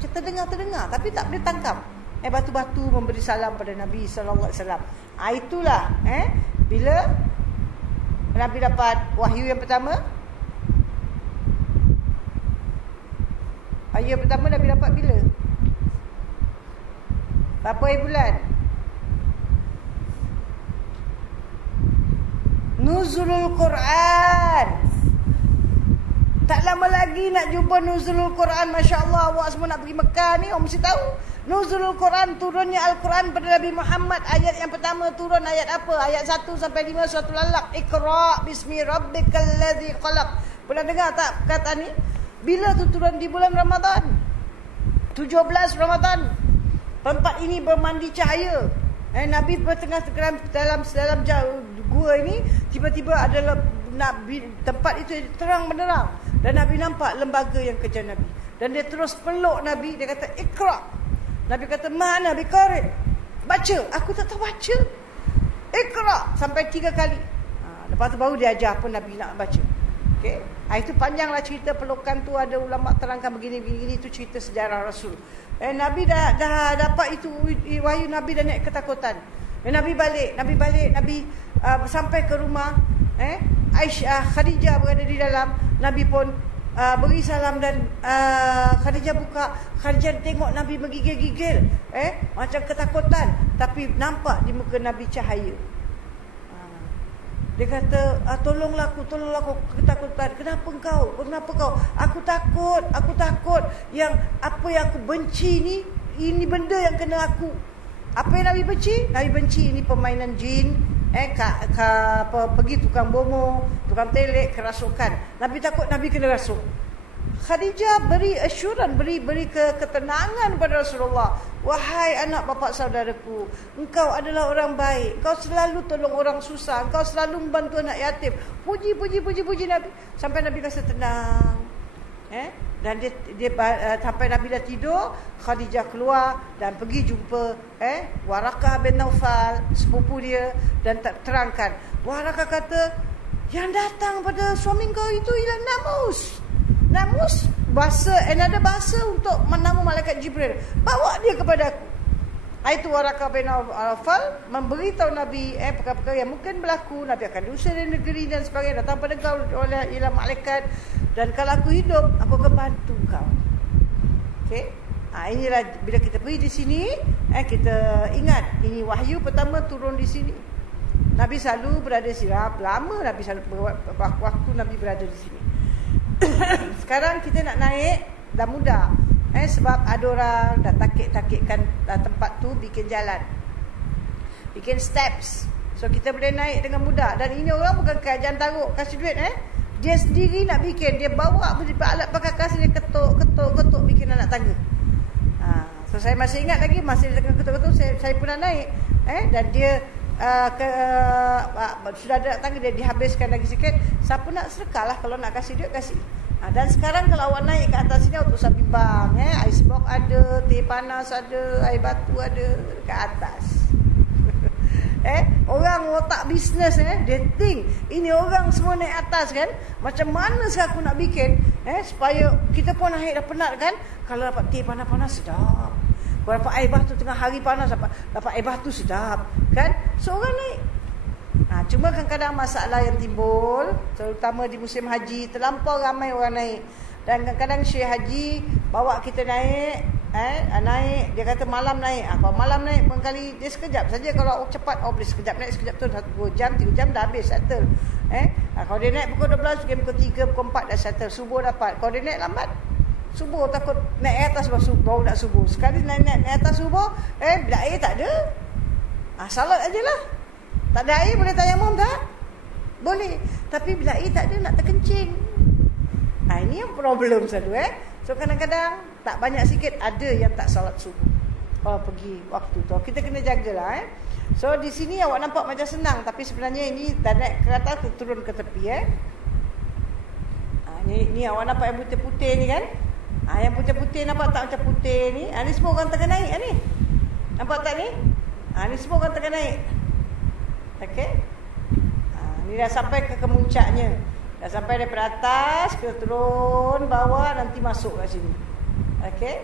Dia terdengar tapi tak boleh tangkap. Batu-batu memberi salam pada Nabi sallallahu alaihi wasallam. Itulah bila Nabi dapat wahyu yang pertama. Wahyu yang pertama Nabi dapat bila? Berapa bulan? Nuzulul Quran. Tak lama lagi nak jumpa Nuzulul Quran. Masya Allah, awak semua nak pergi Mekah ni, awak mesti tahu Nuzulul Quran, turunnya Al-Quran pada Nabi Muhammad. Ayat yang pertama turun ayat apa? Ayat 1 sampai 5 surah Al-Alaq. Iqra' bismi rabbikal ladzi khalaq. Pernah dengar tak kata ni? Bila tu turun? Di bulan Ramadan, 17 Ramadan. Tempat ini bermandi cahaya. Nabi bertengah dalam gua ini, tiba-tiba ada tempat itu terang benderang. Dan Nabi nampak lembaga yang kejar Nabi. Dan dia terus peluk Nabi. Dia kata, "Iqra." Nabi kata, "Mana biqari?" Baca. Aku tak tahu baca. Iqra. Sampai 3 kali. Lepas tu baru dia ajar apa Nabi nak baca. Okay? Itu panjanglah cerita pelukan tu. Ada ulama terangkan begini-begini. Itu cerita sejarah Rasul. Nabi dah dapat itu wahyu. Nabi dah naik ketakutan. Nabi balik. Nabi sampai ke rumah. Aisyah, Khadijah berada di dalam. Nabi pun beri salam dan Khadijah buka. Khadijah tengok Nabi menggigil-gigil. Macam ketakutan. Tapi nampak di muka Nabi cahaya. Dia kata, tolonglah aku ketakutan. Kenapa kau? Aku takut. Yang apa yang aku benci ni, ini benda yang kena aku. Apa yang Nabi benci? Nabi benci ini permainan jin. Pergi tukang bomo, tukang telek, kerasukan. Nabi takut Nabi kena rasuk. Khadijah beri assurance, beri ketenangan pada Rasulullah. "Wahai anak bapa saudaraku, engkau adalah orang baik. Engkau selalu tolong orang susah. Engkau selalu membantu anak yatim." Puji Nabi sampai Nabi rasa tenang. Dan dia sampai Nabi dah tidur, Khadijah keluar dan pergi jumpa Warakah bin Naufal, sepupu dia, dan terangkan. Warakah kata, "Yang datang pada suami kau itu ialah Namus another bahasa untuk nama malaikat Jibril. Bawa dia kepada aku. Itu Waraqah bin Nawfal memberitahu Nabi perkara-perkara yang mungkin berlaku. Nabi akan diusir dari negeri dan sebagainya, datang pada kau oleh ialah malaikat, dan kalau aku hidup aku akan bantu kau. Okey. Inilah bila kita pergi di sini, kita ingat ini wahyu pertama turun di sini. Nabi selalu berada di sini. Lama Nabi selalu waktu Nabi berada di sini. Sekarang kita nak naik dah mudah. Sebab ada orang dah takik-takikkan tempat tu, bikin jalan, bikin steps, so kita boleh naik dengan mudah. Dan ini orang bukan kerajaan taruh kasih duit, dia sendiri nak bikin. Dia bawa alat perkakas, dia ketuk bikin anak tangga. So saya masih ingat lagi, masih dengan ketuk-ketuk saya pernah naik, dan dia sudah ada tangga, dia dihabiskan lagi sikit. Siapa nak sedekah lah, kalau nak kasih duit kasih. Dan sekarang kalau awak naik ke atas sini, auto sabimbang, ais block ada, teh panas ada, air batu ada ke atas. Orang otak bisnes, dia think ini orang semua naik atas kan. Macam mana sekarang aku nak bikin supaya kita pun naik dah penat kan. Kalau dapat teh panas-panas sedap, kalau dapat air batu tengah hari panas, dapat air batu sedap kan. So orang naik. Cuma kadang-kadang masalah yang timbul, terutama di musim haji, terlampau ramai orang naik. Dan kadang-kadang Syekh Haji bawa kita naik, naik, dia kata malam naik. Kalau malam naik barangkali dia sekejap saja. Kalau cepat, boleh sekejap naik, sekejap tu 2 jam, 3 jam dah habis, settle. Kalau dia naik pukul 12, pukul 3, pukul 4 dah settle, subuh dapat. Kalau dia naik lambat, subuh takut naik atas baru nak subuh. Sekali naik atas subuh, bila air tak ada, salat ajalah. Tak ada air boleh tayamum tak? Boleh. Tapi bila air tak ada, nak terkencing. Ini yang problem selalu. So kadang-kadang tak banyak sikit ada yang tak salat subuh kalau pergi waktu tu. Kita kena jagalah. So di sini awak nampak macam senang, tapi sebenarnya ini dah naik ke atas, turun ke tepi. Ni awak nampak yang putih-putih ni kan. Yang putih-putih nampak tak macam putih ni? Ni semua orang tengah naik ni. Nampak tak ni? Ni semua orang tengah naik. Okey. Ni dah sampai ke kemuncaknya. Dah sampai daripada atas, kita turun bawah, nanti masuk kat sini. Okey.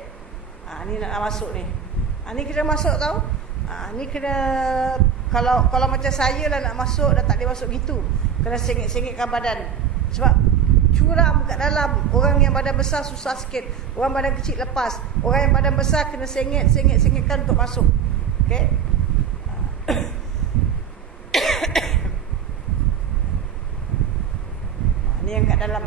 Ni nak masuk ni. Ni kena masuk tau. Ni kena, kalau macam saya lah nak masuk, dah tak boleh masuk gitu. Kena sengit-sengitkan badan. Sebab curam kat dalam. Orang yang badan besar susah sikit. Orang badan kecil lepas. Orang yang badan besar kena sengit-sengitkan untuk masuk. Okey. Ni yang kat dalam.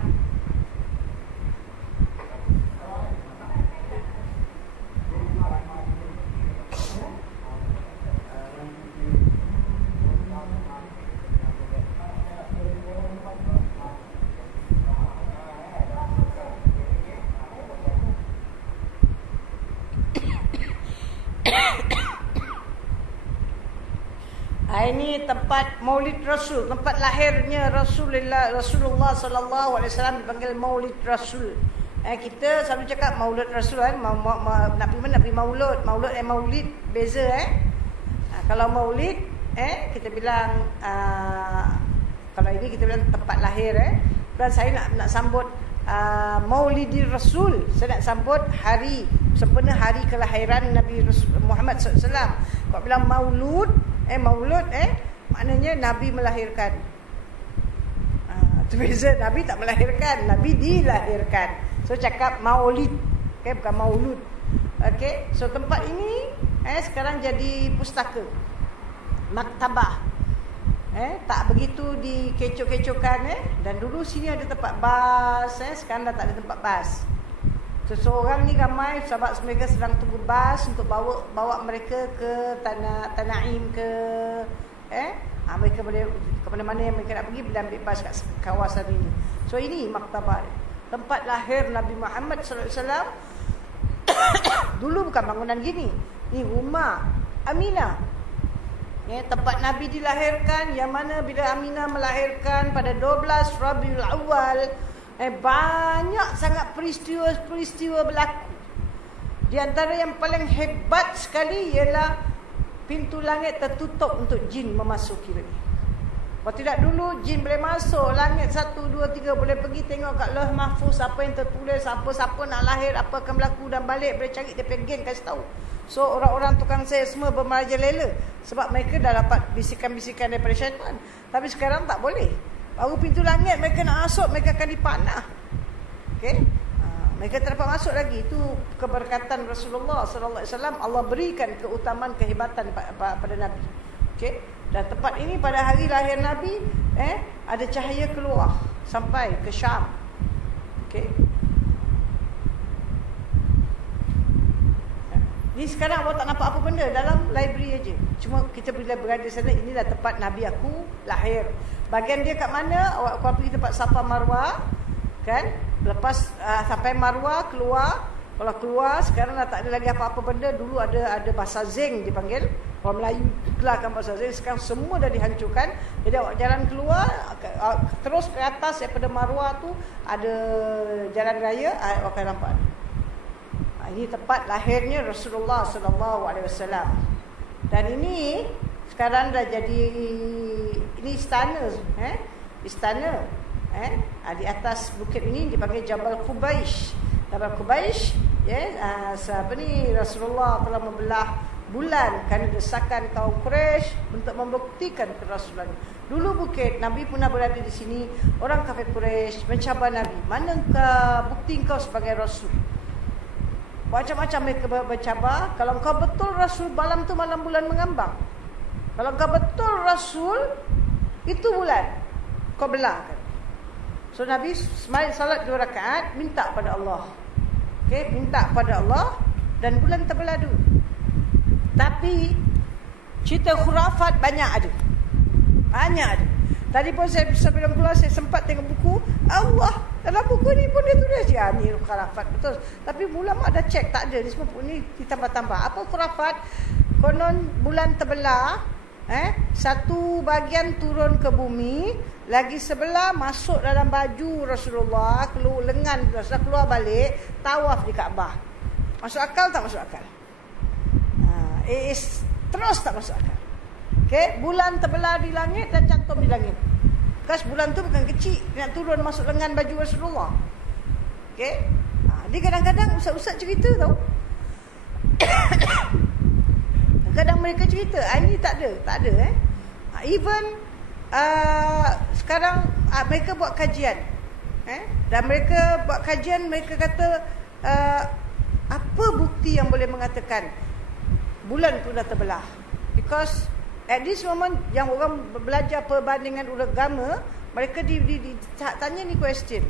Ini tempat Maulid Rasul, tempat lahirnya Rasulullah sallallahu alaihi wasallam, dipanggil Maulid Rasul. Kita selalu cakap Maulid Rasul nak pergi Maulud. Maulid beza Kalau Maulid kita bilang kalau ini kita bilang tempat lahir Dan saya nak sambut Maulidir Rasul. Saya nak sambut hari sempena hari kelahiran Nabi Muhammad SAW. Kalau bilang Maulud maknanya Nabi melahirkan. Itu beza. Nabi tak melahirkan, Nabi dilahirkan. So cakap Maulid, bukan Maulud. So tempat ini sekarang jadi pustaka, maktabah. Tak begitu dikecoh-kecohkan. Dan dulu sini ada tempat bas, sekarang dah tak ada tempat bas. Seseorang ni ramai sahabat mereka sedang tunggu bas untuk bawa mereka ke Tanaim ke mereka boleh ke mana-mana yang mereka nak pergi, boleh ambil bas kat kawasan ini. So ini maktabah, tempat lahir Nabi Muhammad SAW. Dulu bukan bangunan gini. Ni rumah Aminah, tempat Nabi dilahirkan, yang mana bila Aminah melahirkan pada 12 Rabiul Awal, banyak sangat peristiwa-peristiwa berlaku. Di antara yang paling hebat sekali ialah pintu langit tertutup untuk jin memasuki lagi. Kalau tidak dulu jin boleh masuk langit 1, 2, 3, boleh pergi tengok kat Lauh Mahfuz apa yang tertulis, siapa-siapa nak lahir, apa akan berlaku, dan balik boleh cari dia pergi kasih tahu. So orang-orang tukang sihir semua bermerajalela sebab mereka dah dapat bisikan-bisikan daripada syaitan. Tapi sekarang tak boleh. Baru pintu langit mereka nak masuk, mereka akan dipanah. Okey? Mereka tak dapat masuk lagi. Itu keberkatan Rasulullah sallallahu alaihi wasallam. Allah berikan keutamaan, kehebatan pada Nabi. Okey? Dan tepat ini pada hari lahir Nabi, ada cahaya keluar sampai ke Syam. Okey. Ni sekarang awak tak nampak apa benda dalam library aja. Cuma kita bila berada di sana, inilah tempat Nabi aku lahir. Bahagian dia kat mana? Awak pergi tempat Safa Marwah, kan? Lepas sampai Marwah keluar. Kalau keluar sekarang dah tak ada lagi apa-apa benda. Dulu ada bahasa Zeng dipanggil. Orang Melayu keluarkan bahasa Zeng. Sekarang semua dah dihancurkan. Jadi awak jalan keluar, terus ke atas daripada Marwah tu ada jalan raya, awak akan nampak. Ini tempat lahirnya Rasulullah sallallahu alaihi wasallam. Dan ini sekarang dah jadi, ini istana, istana, di atas bukit ini dipanggil Jabal Qubaish. Jabal Qubaish, Rasulullah telah membelah bulan kerana desakan kaum Quraisy untuk membuktikan kerasulan. Dulu bukit Nabi pernah berada di sini. Orang kafir Quraisy mencabar Nabi, manakah bukti engkau sebagai Rasul? Macam-macam mereka bercabar. Kalau engkau betul Rasul, malam tu malam bulan mengambang. Kalau engkau betul Rasul, itu bulan, kau belahkan. So Nabi salat 2 rakaat, minta pada Allah. Okey, minta pada Allah, dan bulan terbelah dulu. Tapi cerita khurafat banyak ada. Banyak ada. Tadi pun saya sebelum keluar saya sempat tengok buku Allah. Dalam buku ni pun dia tulis ni khurafat betul. Tapi ulama dah cek tak ada. Ni semua ni ditambah-tambah. Apa khurafat? Konon bulan terbelah, satu bahagian turun ke bumi, lagi sebelah masuk dalam baju Rasulullah, keluar lengan Rasulullah, keluar balik, tawaf di Kaabah. Masuk akal tak masuk akal? Terus tak masuk akal. Okey, bulan terbelah di langit dan cantum di langit. Bekas bulan tu bukan kecil, nak turun masuk lengan baju Rasulullah. Okey. Dia kadang-kadang ustaz-ustaz cerita tau. Kadang mereka cerita, ini tak ada. Even sekarang mereka buat kajian. Dan mereka buat kajian, mereka kata apa bukti yang boleh mengatakan bulan tu dah terbelah? Because at this moment yang orang belajar perbandingan agama, mereka tanya ni question.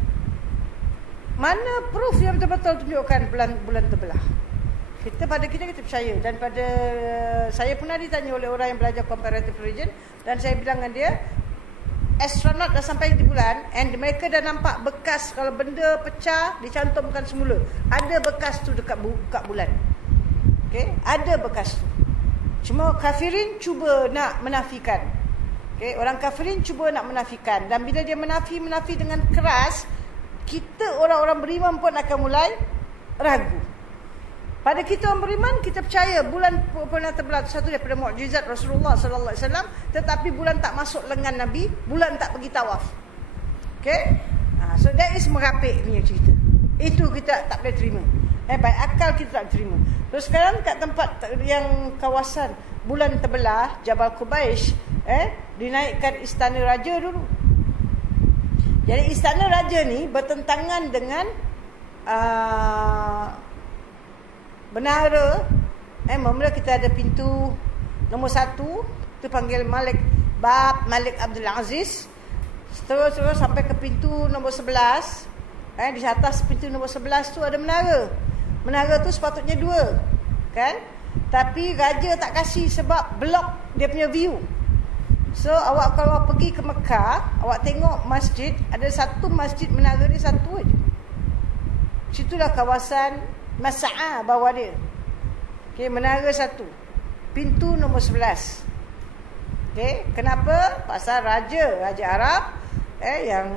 Mana proof yang betul-betul tunjukkan bulan terbelah? Kita percaya. Dan pada saya pernah ditanya oleh orang yang belajar comparative religion, dan saya bilang dengan dia, astronaut dah sampai di bulan, and mereka dah nampak bekas kalau benda pecah dicantumkan semula. Ada bekas tu dekat bulan. Okey, ada bekas tu. Cuma kafirin cuba nak menafikan. Okey, orang kafirin cuba nak menafikan, dan bila dia menafi dengan keras, kita orang-orang beriman pun akan mulai ragu. Pada kita orang beriman, kita percaya bulan pernah terbelah, satu daripada mukjizat Rasulullah sallallahu alaihi wasallam, tetapi bulan tak masuk lengan Nabi, bulan tak pergi tawaf. Okey? So that is merapik punya cerita. Itu kita tak boleh terima. Baik akal kita tak terima. Terus sekarang kat tempat yang kawasan bulan terbelah, Jabal Qubaish, dinaikkan istana raja dulu. Jadi istana raja ni bertentangan dengan menara. Mula kita ada pintu nombor 1, tu panggil Bab Malik Abdul Aziz. Terus sampai ke pintu nombor 11. Di atas pintu nombor 11 tu ada menara. Menara tu sepatutnya 2, kan? Tapi raja tak kasih sebab blok dia punya view. So awak kalau pergi ke Mekah, awak tengok masjid, ada satu masjid menara dia satu aja. Situlah kawasan Mas'ah bawah dia. Okey, menara 1. Pintu nombor 11. Okey, kenapa? Pasal raja Arab, yang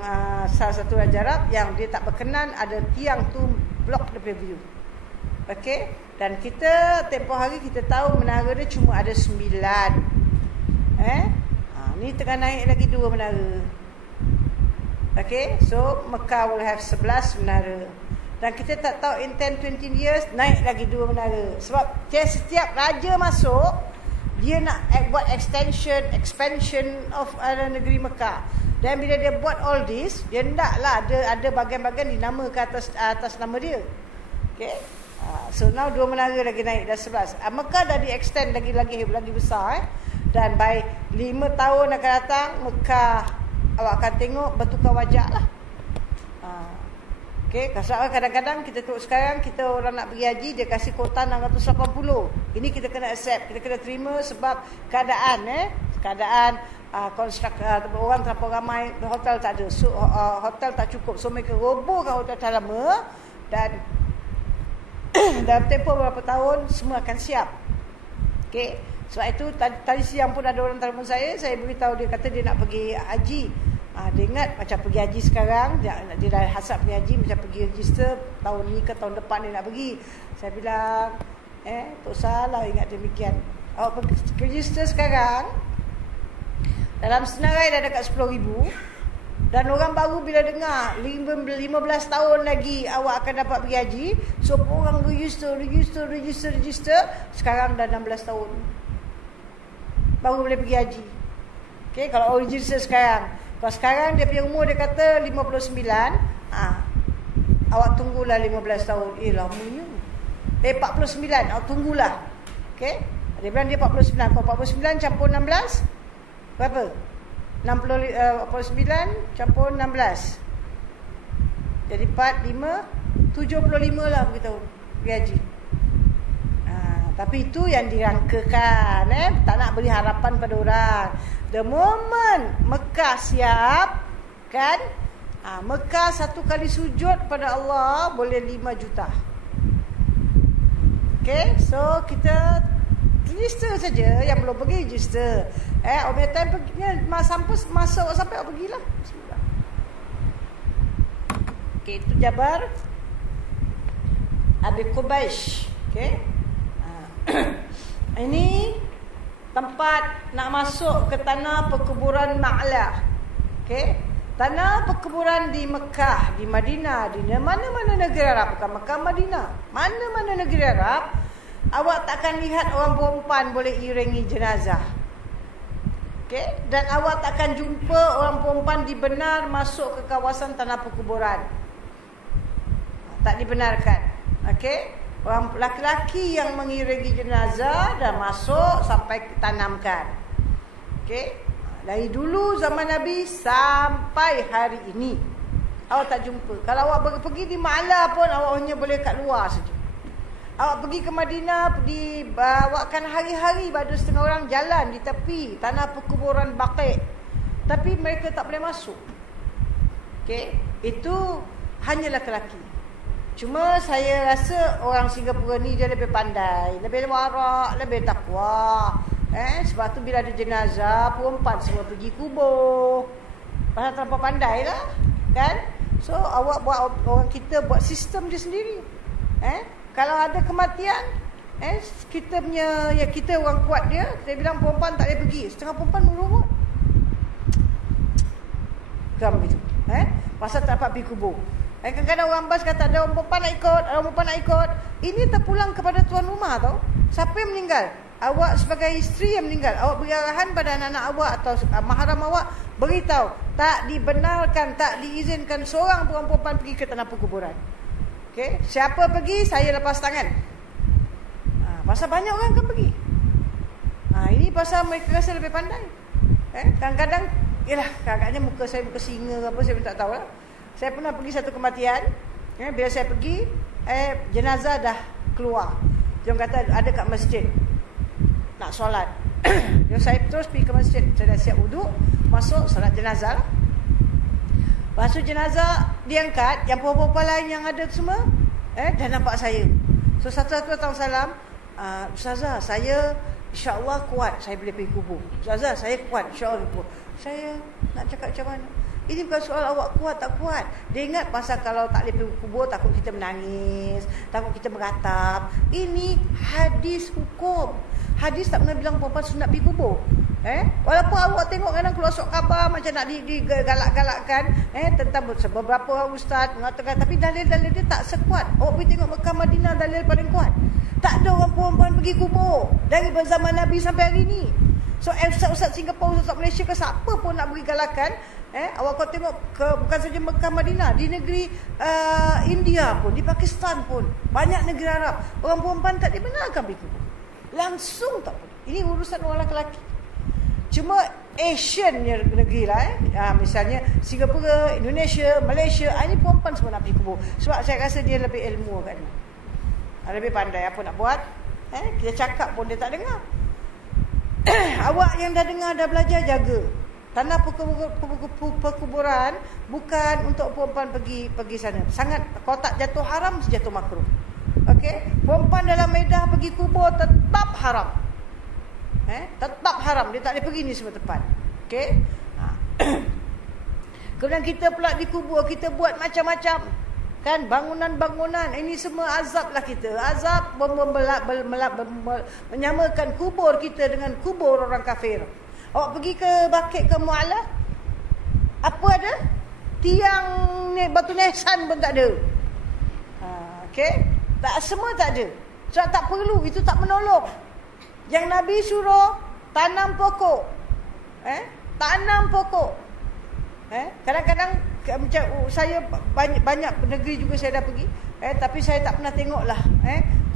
salah satu raja Arab yang dia tak berkenan ada tiang tu blok dia view. Okey, dan kita tempoh hari kita tahu menara dia cuma ada 9. Ni tengah naik lagi 2 menara. Okay, so Mekah will have 11 menara. Dan kita tak tahu in 10-20 years naik lagi 2 menara. Sebab setiap raja masuk, dia nak buat expansion of negeri Mekah. Dan bila dia buat all this, dia hendaklah ada bahagian-bahagian dinamakan atas nama dia. Okay. So now 2 menara lagi naik dah 11. Mekah dah di extend lagi besar. Dan by 5 tahun akan datang, Mekah awak akan tengok bertukar wajah lah. Okay, kadang-kadang kita tengok sekarang, kita orang nak pergi haji, dia kasih kuota 680. Ini kita kena accept, kita kena terima sebab keadaan orang terlalu ramai, hotel tak ada, so, hotel tak cukup, so mereka robohkan hotel lama. Dan dalam tempoh beberapa tahun semua akan siap. Okay, sebab itu tadi siang pun ada orang telefon saya beritahu, dia kata dia nak pergi haji. Dia ingat macam pergi haji sekarang, dia dah hasrat pergi haji, macam pergi register tahun ni ke tahun depan dia nak pergi. Saya bilang tak salah ingat demikian. Awak pergi register sekarang, dalam senarai dah dekat 10,000. Dan orang baru bila dengar 15 tahun lagi awak akan dapat pergi haji, so orang register. Sekarang dah 16 tahun baru boleh pergi haji. Okay, kalau register sekarang. Kalau sekarang dia punya umur dia kata 59, awak tunggulah 15 tahun. Lamanya. 49, awak tunggulah. Okay, dia bilang dia 49. Kalau 49 campur 16 berapa? 49 campur 16. Jadi 4, 5, 75 lah beritahu pergi haji. Tapi itu yang dirangkakan, tak nak beri harapan pada orang. The moment Mekah siap, kan, Mekah satu kali sujud pada Allah boleh 5 juta. Okay, so kita register saja. Yang belum pergi register. Over time perginya masa awak sampai awak pergilah. Bismillah. Okay, itu Jabar Abi Qubaish. Okay. Ini tempat nak masuk ke tanah perkuburan Ma'la. Okay. Tanah perkuburan di Mekah, di Madinah, di mana-mana negeri Arab. Bukan Mekah, Madinah. Mana-mana negeri Arab, awak takkan lihat orang perempuan boleh iringi jenazah. Okay. Dan awak takkan jumpa orang perempuan dibenar masuk ke kawasan tanah perkuburan. Tak dibenarkan. Okay. Orang lelaki yang mengiringi jenazah dan masuk sampai tanamkan. Okay. Dari dulu zaman Nabi sampai hari ini awak tak jumpa. Kalau awak pergi di Ma'la pun awak hanya boleh kat luar saja. Awak pergi ke Madinah, bawakan hari-hari pada setengah orang jalan di tepi tanah perkuburan Baqi'. Tapi mereka tak boleh masuk. Okay. Itu hanya lelaki. Cuma saya rasa orang Singapura ni dia lebih pandai, lebih warak, lebih takwa. Sebab tu bila ada jenazah, perempuan semua pergi kubur. Pasal terlalu pandai lah, kan? So awak buat, orang kita buat sistem dia sendiri. Kalau ada kematian, kita punya, ya kita orang kuat dia, saya bilang perempuan tak boleh pergi. Setengah perempuan merungut. Kan begitu. Pasal tak dapat pergi kubur. Kadang-kadang orang bas kata ada orang perempuan nak ikut. Ini terpulang kepada tuan rumah tau. Siapa yang meninggal? Awak sebagai isteri yang meninggal. Awak beri arahan pada anak-anak awak atau mahram awak, beritahu tak dibenarkan, tak diizinkan seorang perempuan pergi ke tanah perkuburan. Okay? Siapa pergi, saya lepas tangan. Pasal banyak orang akan pergi. Ini pasal mereka rasa lebih pandai. Kadang-kadang, kadang-kadang muka saya muka singa ke apa, saya pun tak tahu lah. Saya pernah pergi satu kematian. Bila saya pergi, jenazah dah keluar. Dia kata ada kat masjid nak solat. Jadi saya terus pergi ke masjid. Saya dah siap wuduk, masuk solat jenazah lah. Lepas tu jenazah diangkat, yang perempuan lain yang ada semua dah nampak saya. So satu-satu datang salam, Ustazah, saya insya-Allah kuat, saya boleh pergi kubur. Ustazah, saya kuat, insya-Allah kubur. Saya nak cakap macam mana? Ini bukan soal awak kuat tak kuat. Dia ingat pasal kalau tak boleh pergi kubur, takut kita menangis, takut kita beratap. Ini hadis hukum. Hadis tak pernah bilang perempuan sunat pergi kubur. Walaupun awak tengok kadang keluar surat khabar macam nak digalak-galakkan tentang beberapa ustaz mengatakan, tapi dalil-dalil dia tak sekuat. Awak pergi tengok Mekah Madinah, dalil paling kuat. Tak ada orang perempuan pergi kubur dari zaman Nabi sampai hari ni. So ustaz-ustaz Singapura, ustaz Malaysia ke siapa pun nak beri galakan, awak kau tengok bukan saja Mekah Madinah, di negeri India pun, di Pakistan pun, banyak negeri Arab, orang perempuan tak dibenarkan pergi kubur. Langsung tak boleh. Ini urusan orang lelaki. Cuma Asian negeri lah misalnya Singapura, Indonesia, Malaysia, ini perempuan semua nak pergi kubur. Sebab saya rasa dia lebih ilmu kan, lebih pandai apa nak buat. Kita cakap pun dia tak dengar. Awak yang dah dengar, dah belajar, jaga. Tanah perkuburan bukan untuk perempuan pergi sana. Sangat, kalau tak jatuh haram, jatuh makruh. Okey, perempuan dalam Medah pergi kubur tetap haram. Tetap haram, dia tak boleh pergi ni semua tempat. Okey. Kemudian kita pula di kubur, kita buat macam-macam. Kan, bangunan-bangunan, ini semua azab lah kita. Azab menyamakan kubur kita dengan kubur orang kafir. Awak pergi ke Baqi' ke Mu'alla, apa ada? Tiang batu nisan pun tak ada. Okey, tak, semua tak ada. Sebab tak perlu, itu tak menolong. Yang Nabi suruh tanam pokok. Tanam pokok. Kadang-kadang macam saya banyak negeri juga saya dah pergi, tapi saya tak pernah tengoklah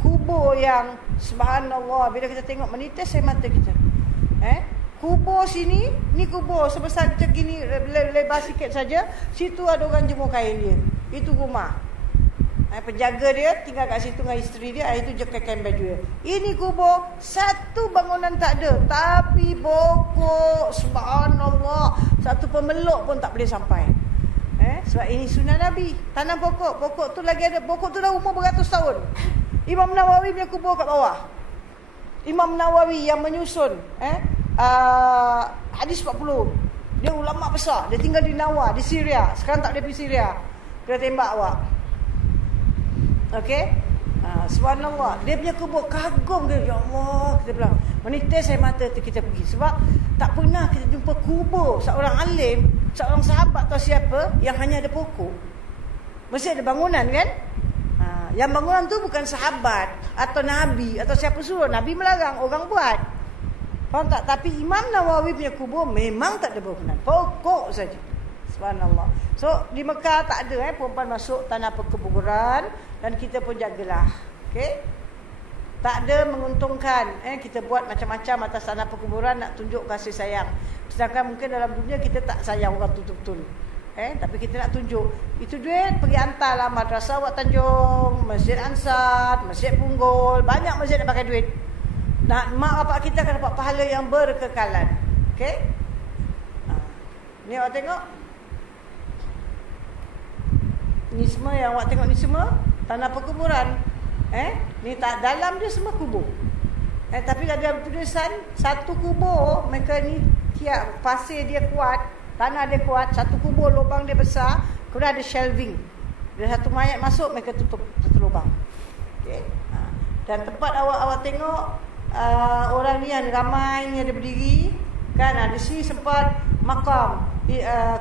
kubur yang subhanallah, bila kita tengok menitis air mata kita. Kubur sini, ni kubur sebesar macam gini, lebar sikit saja, situ ada orang jemur kain dia. Itu rumah. Penjaga dia tinggal kat situ dengan isteri dia, itu je kain baju dia. Ini kubur, satu bangunan tak ada, tapi pokok subhanallah, satu pemeluk pun tak boleh sampai. Sebab ini sunnah Nabi, tanam pokok. Pokok tu lagi ada, pokok tu dah umur beratus tahun. Imam Nawawi punya kubur kat bawah. Imam Nawawi yang menyusun hadis 40. Dia ulama besar, dia tinggal di Nawa, di Syria. Sekarang tak boleh pergi Syria, kena tembak awak. Okey, subhanallah, dia punya kubur, kagum dia. Ya Allah, kita bilang menitis air mata tu kita pergi. Sebab tak pernah kita jumpa kubur seorang alim, seorang sahabat atau siapa yang hanya ada pokok. Mesti ada bangunan kan. Yang bangunan tu bukan sahabat atau Nabi atau siapa suruh. Nabi melarang, orang buat. Faham tak? Tapi Imam Nawawi punya kubur memang tak ada bangunan, pokok saja. Subhanallah. So di Mekah tak ada perempuan masuk tanah perkuburan, dan kita pun jagalah. Okey, tak ada menguntungkan kita buat macam-macam atas tanah perkuburan nak tunjuk kasih sayang. Sedangkan mungkin dalam dunia kita tak sayang orang betul-betul. Tapi kita nak tunjuk. Itu duit pergi hantarlah Madrasah Wak Tanjung, Masjid Ansar, Masjid Punggol, banyak masjid nak pakai duit. Nak mak bapak kita akan dapat pahala yang berkekalan. Okey, ni awak tengok, ni semua yang awak tengok ni semua tanah perkuburan. Ni tak, dalam dia semua kubur. Tapi ada tulisan satu kubur, mereka ni tiap pasir dia kuat, tanah dia kuat, satu kubur lubang dia besar, kemudian ada shelving. Bila satu mayat masuk, mereka tutup satu lubang. Okey. Dan tempat awak tengok orang ni yang ramai ni ada berdiri kan, di sini sempat makam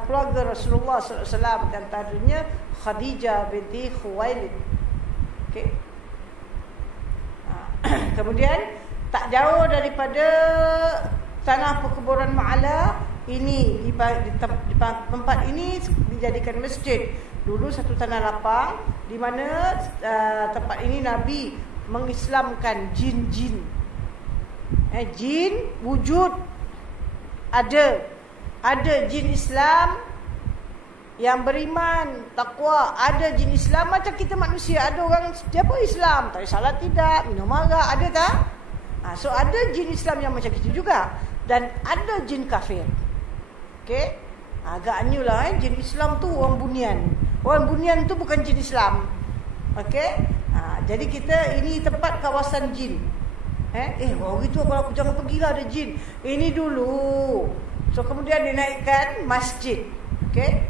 keluarga Rasulullah SAW, dan antaranya Khadijah binti Khuwailid. Okey. Kemudian tak jauh daripada tanah perkuburan Mu'alla ini, di tempat ini dijadikan masjid. Dulu satu tanah lapang di mana tempat ini Nabi mengislamkan jin-jin. Jin wujud, ada jin Islam yang beriman, takwa. Ada jin Islam macam kita manusia. Ada orang dia pun Islam, tak salah tidak, minum arak, ada tak? So ada jin Islam yang macam kita juga, dan ada jin kafir. Okey, agak new lah. Jin Islam tu orang bunian. Orang bunian tu bukan jin Islam. Okey, jadi kita ini tempat kawasan jin. Orang itu kalau aku jangan pergilah, ada jin. Ini dulu. So kemudian dinaikkan masjid. Okey.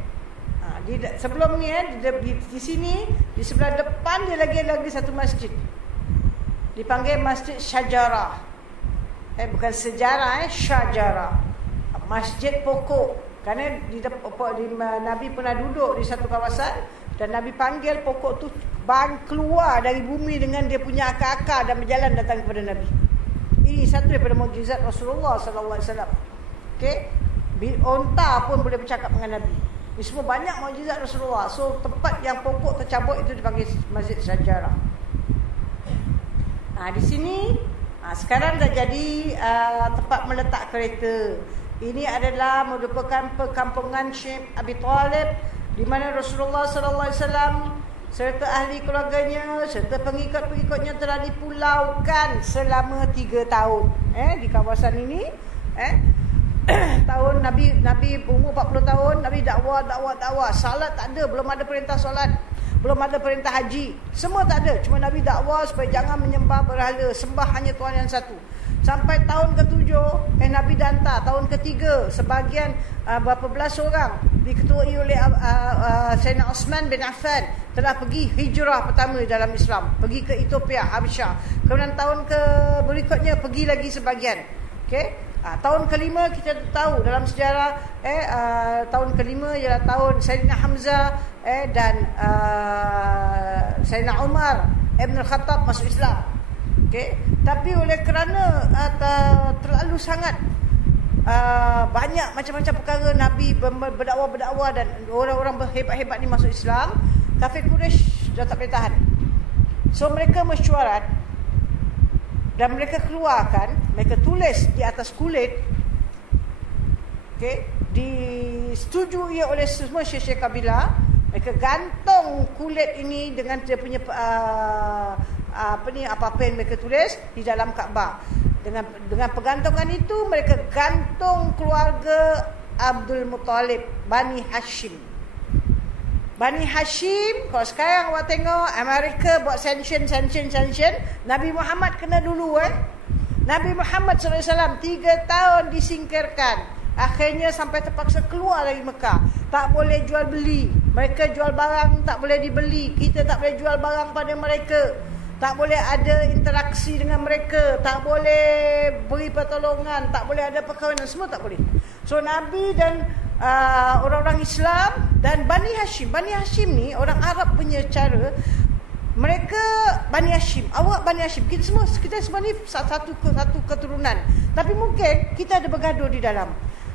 Sebelum ni di sini, di sebelah depan dia lagi satu masjid. Dipanggil Masjid Syajarah. Bukan sejarah, syajarah. Masjid pokok. Kerana Nabi pernah duduk di satu kawasan dan Nabi panggil pokok tu keluar dari bumi dengan dia punya akar-akar dan berjalan datang kepada Nabi. Ini satu daripada mukjizat Rasulullah sallallahu alaihi wasallam. Okey. Onta pun boleh bercakap dengan Nabi. Ini semua banyak mukjizat Rasulullah. So tempat yang pokok tercabut itu dipanggil Masjid Syajarah. Di sini sekarang dah jadi tempat meletak kereta. Ini adalah merupakan perkampungan Syekh Abi Talib di mana Rasulullah sallallahu alaihi wasallam serta ahli keluarganya serta pengikut-pengikutnya telah dipulaukan selama 3 tahun di kawasan ini. Tahun Nabi umur 40 tahun, Nabi dakwah. Salat tak ada, belum ada perintah solat, belum ada perintah haji, semua tak ada. Cuma Nabi dakwah supaya jangan menyembah berhala, sembah hanya Tuhan yang satu. Sampai tahun ke-7 Nabi hantar. Tahun ke-3 sebahagian berapa belas orang diketuai oleh Sayyidina Osman bin Affan telah pergi hijrah pertama dalam Islam, pergi ke Ethiopia, Habsyah. Kemudian tahun berikutnya pergi lagi sebahagian. Okey. Tahun ke-5 kita tahu dalam sejarah tahun ke-5 ialah tahun Sayyidina Hamzah dan Sayyidina Umar Ibn Khattab masuk Islam. Okey, tapi oleh kerana terlalu sangat banyak macam-macam perkara Nabi berdakwah dan orang-orang berhebat-hebat ni masuk Islam, kafir Quraisy dah tak boleh tahan. So mereka mesyuarat dan mereka keluarkan, mereka tulis di atas kulit, okey, disetujui oleh semua syekh-syekh kabilah. Mereka gantung kulit ini dengan dia punya apa-apa yang mereka tulis di dalam Kaabah. Dengan pergantungan itu mereka gantung keluarga Abdul Muttalib, Bani Hashim. Bani Hashim, kalau sekarang awak tengok Amerika buat sanction, Nabi Muhammad kena dulu Nabi Muhammad SAW 3 tahun disingkirkan. Akhirnya sampai terpaksa keluar dari Mekah. Tak boleh jual beli. Mereka jual barang tak boleh dibeli. Kita tak boleh jual barang pada mereka. Tak boleh ada interaksi dengan mereka. Tak boleh beri pertolongan. Tak boleh ada perkahwinan. Semua tak boleh. So Nabi dan orang-orang Islam dan Bani Hashim. Bani Hashim ni orang Arab punya cara. Mereka Bani Hashim, awak Bani Hashim, kita semua ni satu keturunan. Tapi mungkin kita ada bergaduh di dalam.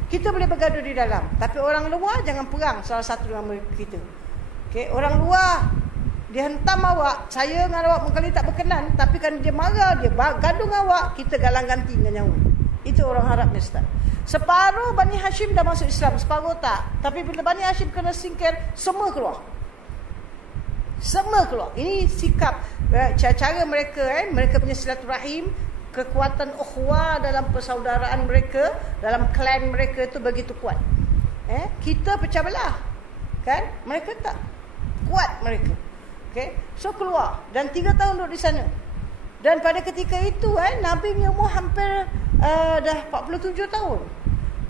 Kita boleh bergaduh di dalam. Tapi orang luar jangan perang salah satu dengan kita. Okey, orang luar dia hentam awak, saya dengan awak mungkin tak berkenan, tapi kan dia marah, dia gaduh dengan awak, kita galang ganti dengan nyawa. Itu orang Arab ni Ustaz. Separuh Bani Hashim dah masuk Islam, separuh tak. Tapi bila Bani Hashim kena singkir, semua keluar. Semua keluar. Ini sikap cara mereka mereka punya silaturahim, kekuatan ukhuwah dalam persaudaraan mereka, dalam klan mereka itu begitu kuat. Kita pecah belah. Kan? Mereka tak. Kuat mereka. Okey. So keluar dan 3 tahun duduk di sana. Dan pada ketika itu Nabi punya umur hampir dah 47 tahun.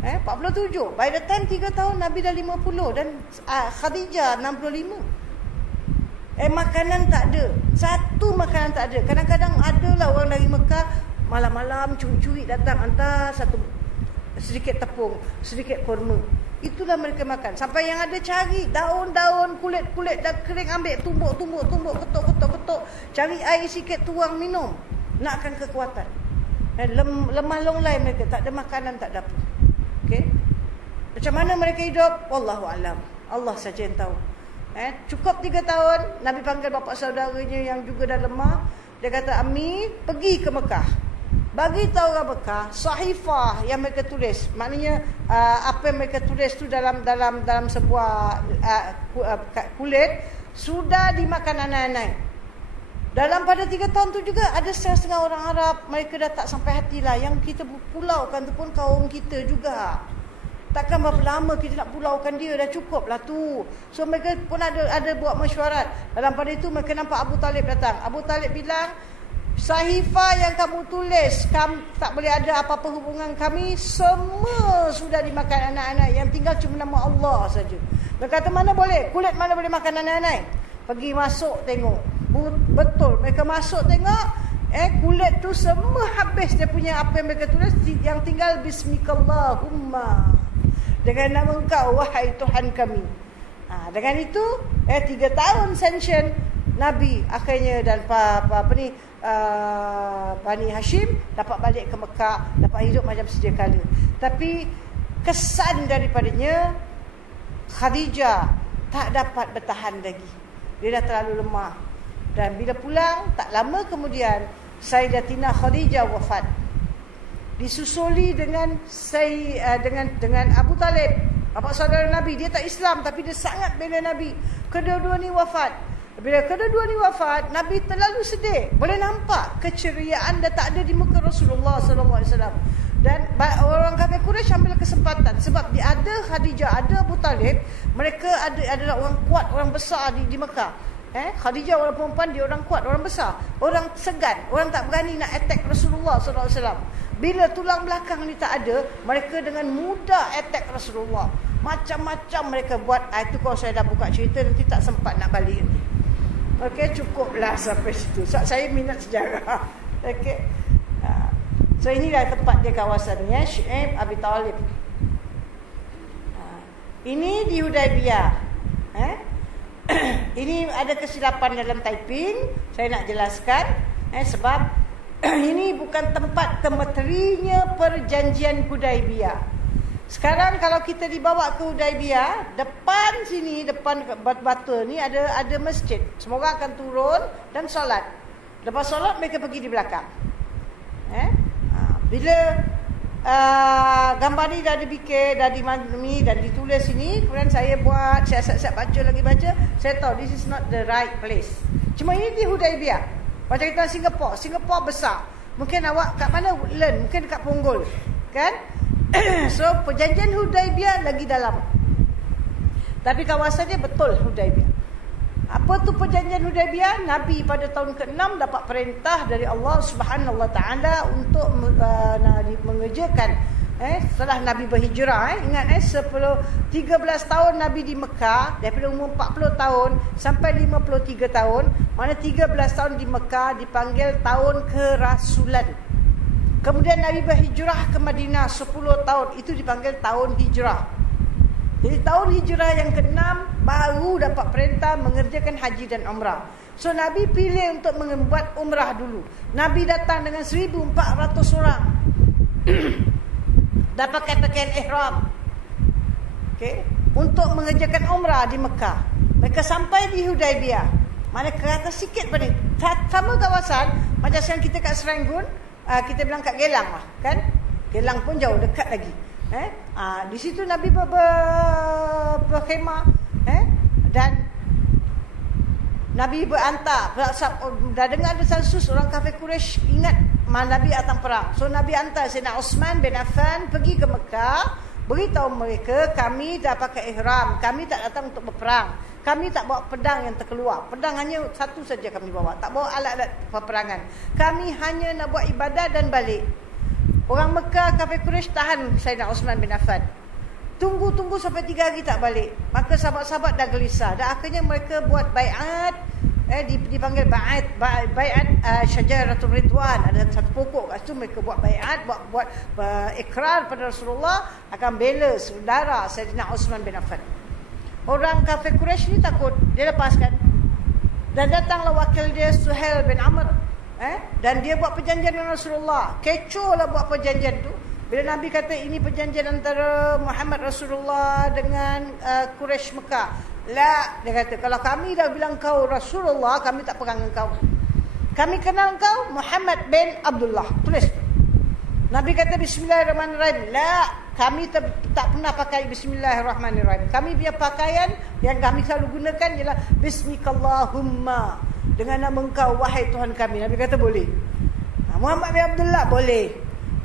47. By the time 3 tahun Nabi dah 50 dan Khadijah 65. Makanan tak ada. Satu makanan tak ada. Kadang-kadang adalah orang dari Mekah malam-malam curi-curi datang hantar sedikit tepung, sedikit kurma. Itulah mereka makan. Sampai yang ada cari daun-daun, kulit-kulit dah kering, ambil tumbuk, ketuk. Cari air sikit, tuang, minum. Nakkan kekuatan. Lemah longlai mereka, tak ada makanan, tak ada apa. Okey. Macam mana mereka hidup? Wallahu alam. Allah saja yang tahu. Cukup 3 tahun, Nabi panggil bapa saudaranya yang juga dah lemah. Dia kata, Ami, pergi ke Mekah. Bagi tahu orang Mekah, sahifah yang mereka tulis. Maknanya apa yang mereka tulis tu dalam sebuah kulit sudah dimakan anak-anak. Dalam pada 3 tahun tu juga ada setengah orang Arab, mereka dah tak sampai hati lah. Yang kita pulaukan tu pun kaum kita juga. Takkan berapa lama kita nak pulaukan dia, dah cukup lah tu. So mereka pun ada buat mesyuarat. Dalam pada itu mereka nampak Abu Talib datang. Abu Talib bilang, sahifah yang kamu tulis, tak boleh ada apa-apa hubungan kami, semua sudah dimakan anak-anak. Yang tinggal cuma nama Allah saja. Dia kata mana boleh, kulit mana boleh makan anak-anak. Pergi masuk tengok. Betul, mereka masuk tengok, Kulit tu semua habis dia punya apa yang mereka tulis, yang tinggal bismikallahumma, dengan nama Engkau wahai Tuhan kami. Dengan itu 3 tahun sanction Nabi akhirnya, dan Bani Hashim dapat balik ke Mekah, dapat hidup macam sedia kala. Tapi kesan daripadanya, Khadijah tak dapat bertahan lagi. Dia dah terlalu lemah. Dan bila pulang, tak lama kemudian Sayyidatina Khadijah wafat. Disusuli dengan dengan Abu Talib, bapa saudara Nabi. Dia tak Islam tapi dia sangat bela Nabi. Kedua-dua ni wafat. Bila kedua-dua ni wafat, Nabi terlalu sedih. Boleh nampak keceriaan dah tak ada di muka Rasulullah sallallahu alaihi wasallam. Dan orang kafir Quraisy ambil kesempatan, sebab dia ada Khadijah, ada Abu Talib, mereka adalah orang kuat, orang besar di Mekah. Khadijah orang perempuan, dia orang kuat, orang besar, orang segan, orang tak berani nak attack Rasulullah sallallahu alaihi wasallam. Bila tulang belakang ni tak ada, mereka dengan mudah attack Rasulullah. Macam-macam mereka buat. Itu kalau saya dah buka cerita nanti tak sempat nak balik nanti. Okey, cukuplah sampai situ. So, saya minat sejarah. Okey. So inilah tempat dia, kawasan ni, Shu'aib Abi Talib. Ini di Hudaibiyah. Ini ada kesilapan dalam typing, saya nak jelaskan sebab ini bukan tempat kemeterinya perjanjian Hudaibiyah. Sekarang kalau kita dibawa ke Hudaibiyah, depan sini, depan batu ni ada masjid. Semua orang akan turun dan solat. Lepas solat mereka pergi di belakang. Bila gambar ni dah dibikin, dah dimagumi dan ditulis sini, kemudian saya buat, saya baca, saya tahu this is not the right place. Cuma ini di Hudaibiyah. Macam kita Singapura besar. Mungkin awak kat mana? Woodland, mungkin dekat Punggol. Kan? So perjanjian Hudaibiyah lagi dalam. Tapi kawasannya betul Hudaibiyah. Apa tu perjanjian Hudaibiyah? Nabi pada tahun ke-6 dapat perintah dari Allah Subhanahu Wa Taala untuk mengerjakan setelah Nabi berhijrah. Ingat 13 tahun Nabi di Mekah, daripada umur 40 tahun sampai 53 tahun. Mana 13 tahun di Mekah dipanggil tahun kerasulan. Kemudian Nabi berhijrah ke Madinah 10 tahun, itu dipanggil tahun hijrah. Jadi tahun hijrah yang ke-6 baru dapat perintah mengerjakan haji dan umrah. So Nabi pilih untuk membuat umrah dulu. Nabi datang dengan 1,400 orang. Dah pakai pakaian ihram. Okay? Untuk mengerjakan umrah di Mekah. Mereka sampai di Hudaibiyah. Mana kereta sikit pada sama kawasan macam sekarang kita kat Seranggun, kita bilang kat Gelang lah, kan? Gelang pun jauh dekat lagi. Di situ Nabi berkhemah, dan Nabi berantar. Dah dengar ada sensus orang kafir Quraisy ingat Nabi datang perang. So Nabi hantar Sayyidina Uthman bin Affan pergi ke Mekah, beritahu mereka, kami dah pakai ihram, kami tak datang untuk berperang, kami tak bawa pedang yang terkeluar. Pedang hanya satu saja kami bawa, tak bawa alat-alat peperangan. Kami hanya nak buat ibadah dan balik. Orang Mekah kafir Quraisy tahan Sayyidina Uthman bin Affan. Tunggu sampai 3 hari tak balik. Maka sahabat-sahabat dah gelisah. Dan akhirnya mereka buat bai'at, dipanggil bai'at Syajaratul Ridwan. Ada satu pokok kat situ, mereka buat bai'at, buat ikrar pada Rasulullah akan bela saudara Sayyidina Uthman bin Affan. Orang kafir Quraisy ni takut, dia lepaskan. Dan datanglah wakil dia Suhail bin Amr. Dan dia buat perjanjian dengan Rasulullah. Kecoh lah buat perjanjian tu. Bila Nabi kata ini perjanjian antara Muhammad Rasulullah dengan Quraisy Mekah. La, dia kata kalau kami dah bilang kau Rasulullah, kami tak pegang engkau. Kami kenal kau Muhammad bin Abdullah. Tulis. Nabi kata Bismillahirrahmanirrahim. La, kami tak pernah pakai Bismillahirrahmanirrahim. Kami punya pakaian yang kami selalu gunakan ialah Bismikallahumma, dengan nama engkau wahai Tuhan kami. Nabi kata boleh. Muhammad bin Abdullah boleh.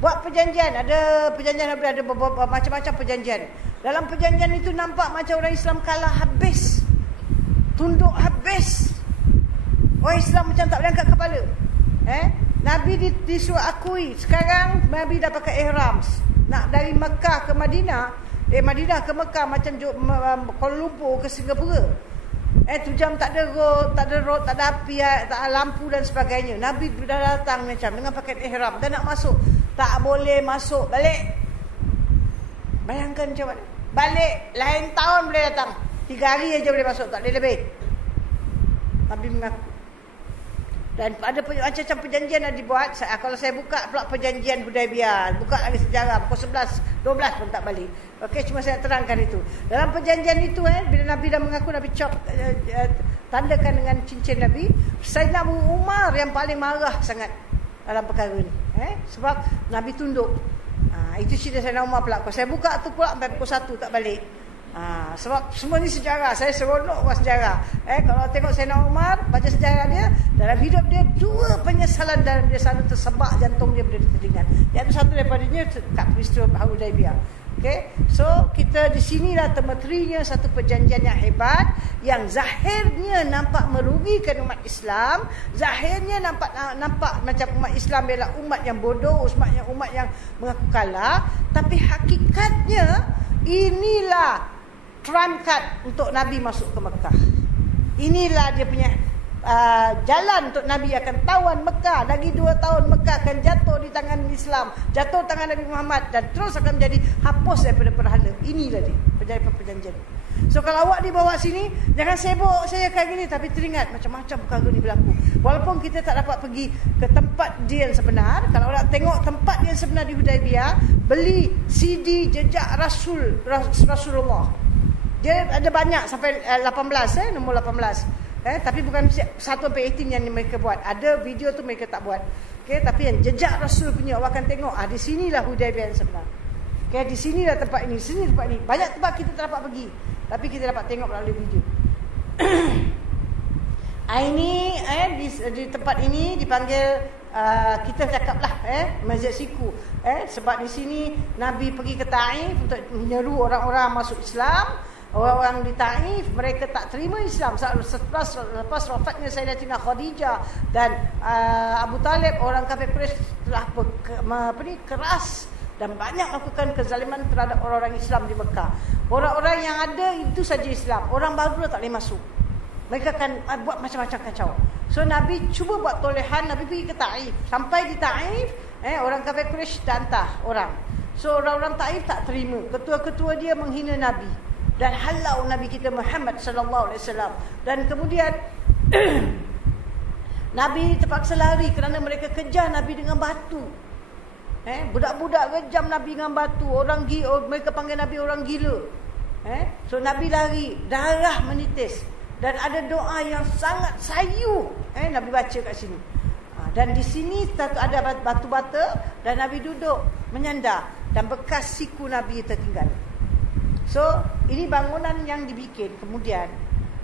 Buat perjanjian, ada perjanjian, ada macam-macam perjanjian. Dalam perjanjian itu nampak macam orang Islam kalah habis, tunduk habis. Orang Islam macam tak boleh angkat kepala. Nabi disuruh akui. Sekarang Nabi dah pakai ihram. Nak dari Mekah ke Madinah, Madinah ke Mekah macam Kuala Lumpur ke Singapura. Tu jam tak ada road, tak ada api, tak ada lampu dan sebagainya. Nabi dah datang macam dengan pakaian ihram dan nak masuk, tak boleh masuk. Balik. Bayangkan macam mana. Balik lain tahun boleh datang. 3 hari aja boleh masuk, tak boleh lebih. Nabi mengaku. Dan ada macam-macam perjanjian yang dibuat. Kalau saya buka pula perjanjian Hudaibiyah, buka lagi sejarah, pukul 11, 12 pun tak balik. Okey, cuma saya terangkan itu. Dalam perjanjian itu, bila Nabi dah mengaku, Nabi tandakan dengan cincin Nabi. Sayyidina Abu Umar yang paling marah sangat dalam perkara ni. Sebab Nabi tunduk. Itu cerita Sayyidina Umar pula. Kalau saya buka tu pula sampai pukul 1 tak balik. Sebab semua ni sejarah. Saya seronok buat sejarah. Kalau tengok Sayyidina Umar, baca sejarah dia, dalam hidup dia 2 penyesalan dalam dia sana tersebak jantung dia berdiri teringat. Yang satu daripadanya kat peristiwa Hudaibiyah. Okay? So kita di sinilah temetrinya satu perjanjian yang hebat, yang zahirnya nampak merugikan umat Islam, zahirnya nampak macam umat Islam ialah umat yang bodoh, umat yang mengaku kalah, tapi hakikatnya inilah trump card untuk Nabi masuk ke Mekah. Inilah dia punya jalan untuk Nabi akan tawan Mekah. Lagi 2 tahun Mekah akan jatuh di tangan Islam, jatuh tangan Nabi Muhammad, dan terus akan menjadi hapus daripada perhala. Inilah dia perjanjian. So kalau awak dibawa sini, jangan sibuk saya kayak gini, tapi teringat macam-macam perkara ni berlaku. Walaupun kita tak dapat pergi ke tempat dia yang sebenar, kalau nak tengok tempat yang sebenar di Hudaibiyah, beli CD jejak Rasulullah. Dia ada banyak sampai 18, nombor 18. Tapi bukan 1-18 yang mereka buat. Ada video tu mereka tak buat. Tapi yang jejak Rasul punya awak akan tengok. Di sinilah Hudaibiyah yang sebenar. Di sinilah tempat ini, sini tempat ini. Banyak tempat kita tak dapat pergi, tapi kita dapat tengok melalui video. Ini di tempat ini dipanggil, kita cakaplah Masjid Siku. Sebab di sini Nabi pergi ke Taif untuk menyeru orang-orang masuk Islam. Orang-orang di Taif, mereka tak terima Islam. Lepas wafatnya Sayyidatina Khadijah dan Abu Talib, orang kafir Quraisy telah keras dan banyak melakukan kezaliman terhadap orang-orang Islam di Mekah. Orang-orang yang ada itu saja Islam, orang baru tak boleh masuk. Mereka akan buat macam-macam kacau. So Nabi cuba buat tolehan. Nabi pergi ke Taif. Sampai di Taif, orang kafir Quraisy dantah orang. So orang-orang Taif tak terima. Ketua-ketua dia menghina Nabi dan halau Nabi kita Muhammad sallallahu alaihi wasallam. Dan kemudian Nabi terpaksa lari kerana mereka kejar Nabi dengan batu. Budak-budak kejam Nabi dengan batu. Mereka panggil Nabi orang gila. So Nabi lari, darah menitis, dan ada doa yang sangat sayu. Nabi baca kat sini. Dan di sini ada batu bata, dan Nabi duduk menyandar, dan bekas siku Nabi tertinggal. So ini bangunan yang dibikin kemudian.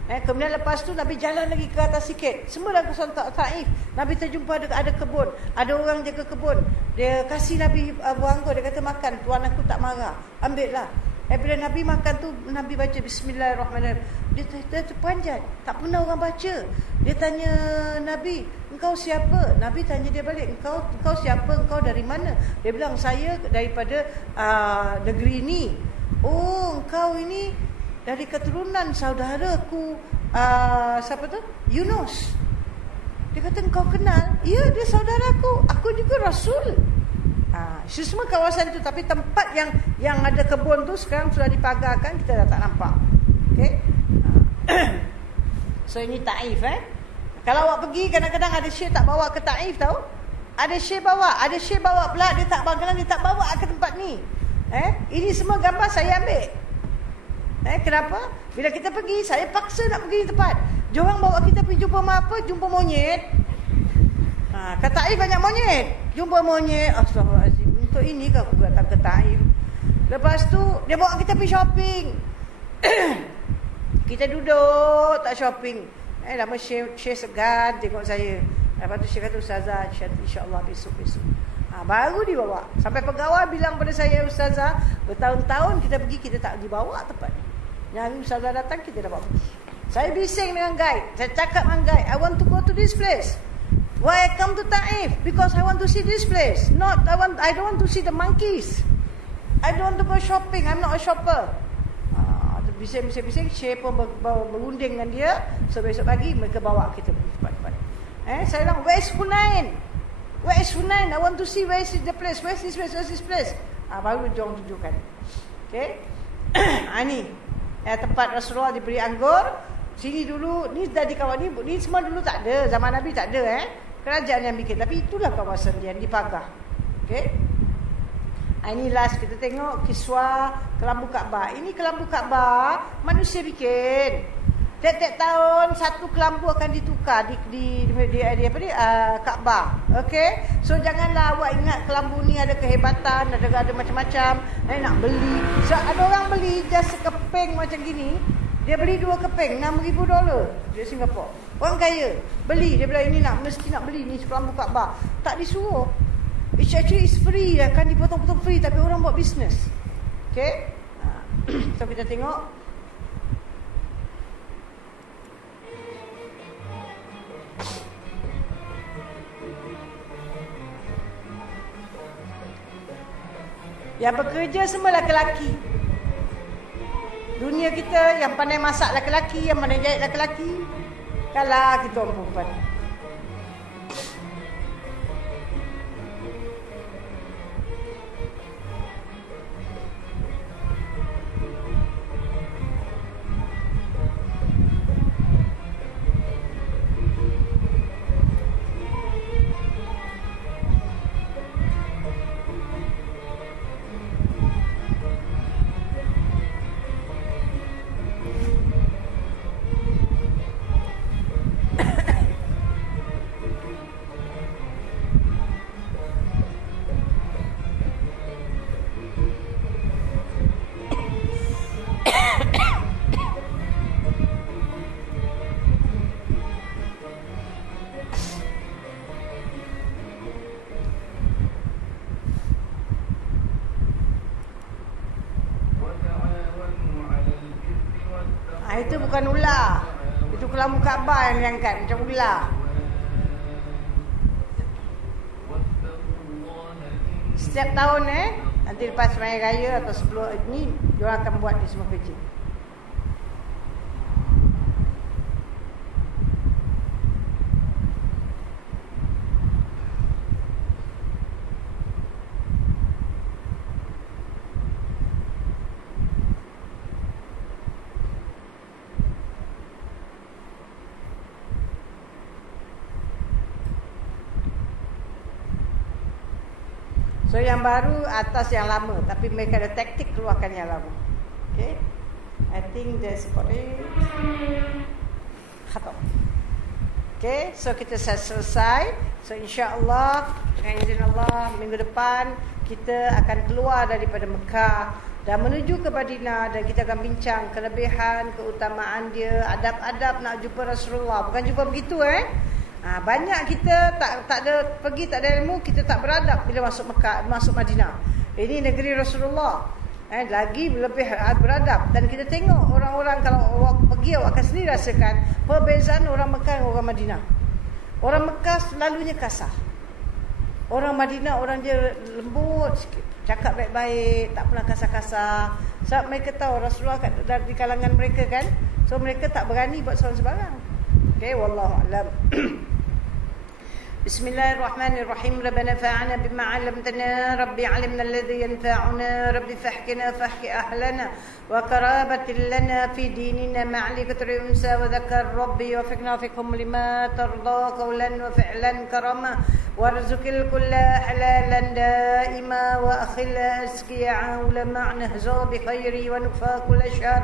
Kemudian lepas tu Nabi jalan lagi ke atas sikit, semua dalam kawasan Taif. Nabi terjumpa ada kebun, ada orang jaga kebun. Dia kasih Nabi buah anggur, dia kata makan, tuan aku tak marah, ambil lah. Bila Nabi makan tu, Nabi baca Bismillahirrahmanirrahim. Dia terpanjat, tak pernah orang baca. Dia tanya Nabi, engkau siapa? Nabi tanya dia balik, engkau siapa? Engkau dari mana? Dia bilang, saya daripada negeri ini. Oh, engkau ini dari keturunan saudaraku, siapa tu? Yunus. Dia kata, engkau kenal? Ya, dia saudaraku. Aku juga Rasul. Semua kawasan itu, tapi tempat yang ada kebun tu sekarang sudah dipagarkan, kita dah tak nampak. Okay? So ini Taif. Kalau awak pergi, kadang-kadang ada syekh tak bawa ke Taif tahu? Ada syekh bawa pula, dia tak bawa ke tempat ni. Ini semua gambar saya ambil. Kenapa? Bila kita pergi, saya paksa nak pergi tempat. Diorang bawa kita pergi jumpa apa? Jumpa monyet. Kat Taif banyak monyet. Jumpa monyet. Astaghfirullahaladzim. Untuk ini kau datang ke Taif. Lepas tu dia bawa kita pergi shopping. Kita duduk tak shopping. Lama Syekh segan tengok saya. Lepas tu Syekh kata, Ustazah, insyaAllah besok. Baru dibawa. Sampai pegawai bilang pada saya, Ustazah, bertahun-tahun kita pergi, kita tak dibawa tempat ni. Yang Ustazah datang, kita dapat pergi. Saya bising dengan guide. Saya cakap dengan guide, I want to go to this place. Why I come to Taif? Because I want to see this place. I don't want to see the monkeys. I don't want to go shopping. I'm not a shopper. Dia bising, Syekh pun berunding dengan dia. So besok pagi mereka bawa kita pergi tempat-tempat. Saya bilang, where is Hunain? Where is Hunain? I want to see where is the place. Where is this place? Where is this place? Baru jom tunjukkan. Okay. Ni tempat Rasulullah diberi anggur. Sini dulu, ni dah dikawal ni semua dulu tak ada. Zaman Nabi tak ada kerajaan yang bikin. Tapi itulah kawasan dia yang dipagah. Okay. Ini last kita tengok kiswah kelambu Kaabah. Ini kelambu Kaabah manusia bikin. Tiap-tiap tahun satu kelambu akan ditukar di Kaabah. Okey. So janganlah awak ingat kelambu ni ada kehebatan, ada macam-macam. Nak beli. So ada orang beli just sekeping macam gini. Dia beli 2 keping $6,000 di Singapura. Orang kaya beli, dia bilang ini mesti nak beli ni kelambu Kaabah. Tak disuruh. It's actually is free, kan dipotong-potong free, tapi orang buat bisnes. Okay. So kita tengok. Yang bekerja semua lelaki. Dunia kita yang pandai masak lelaki, yang pandai jahit lelaki. Kalah kita orang perempuan. Itu bukan ular. Itu kelambu Kaabah yang diangkat macam ular. Setiap tahun nanti lepas Raya Raya atau sebelum ini, diorang akan buat ni semua kerja. So yang baru atas yang lama, tapi mereka ada taktik keluarkan yang lama. Okay, I think that's about it. Khatam. Okay, so kita selesai. So insya-Allah dengan izin Allah minggu depan kita akan keluar daripada Mekah dan menuju ke Madinah, dan kita akan bincang kelebihan, keutamaan dia, adab-adab nak jumpa Rasulullah. Bukan jumpa begitu banyak kita tak ada pergi, tak ada ilmu, kita tak beradab bila masuk Mekah, masuk Madinah. Ini negeri Rasulullah. Lagi lebih beradab. Dan kita tengok orang-orang, kalau awak pergi, awak akan sendiri rasakan perbezaan orang Mekah dengan orang Madinah. Orang Mekah selalunya kasar. Orang Madinah orang dia lembut sikit, cakap baik-baik, tak pernah kasar-kasar. Sebab mereka tahu Rasulullah di kalangan mereka kan. So mereka tak berani buat soalan sembarang. Okay, wallahu a'lam. بسم الله الرحمن الرحيم. ربنا فاعنا بما علمتنا ربي علمنا الذي ينفعنا ربي فاحكنا فاحك أهلنا وقرابة لنا في ديننا مع لكتر أنثى وذكر ربي وفقنا وفقهم لما ترضى قولا وفعلا كرما وارزق الكل حلالا دائما وأخل أسقيا علما نهزو بخير ونكفى كل شر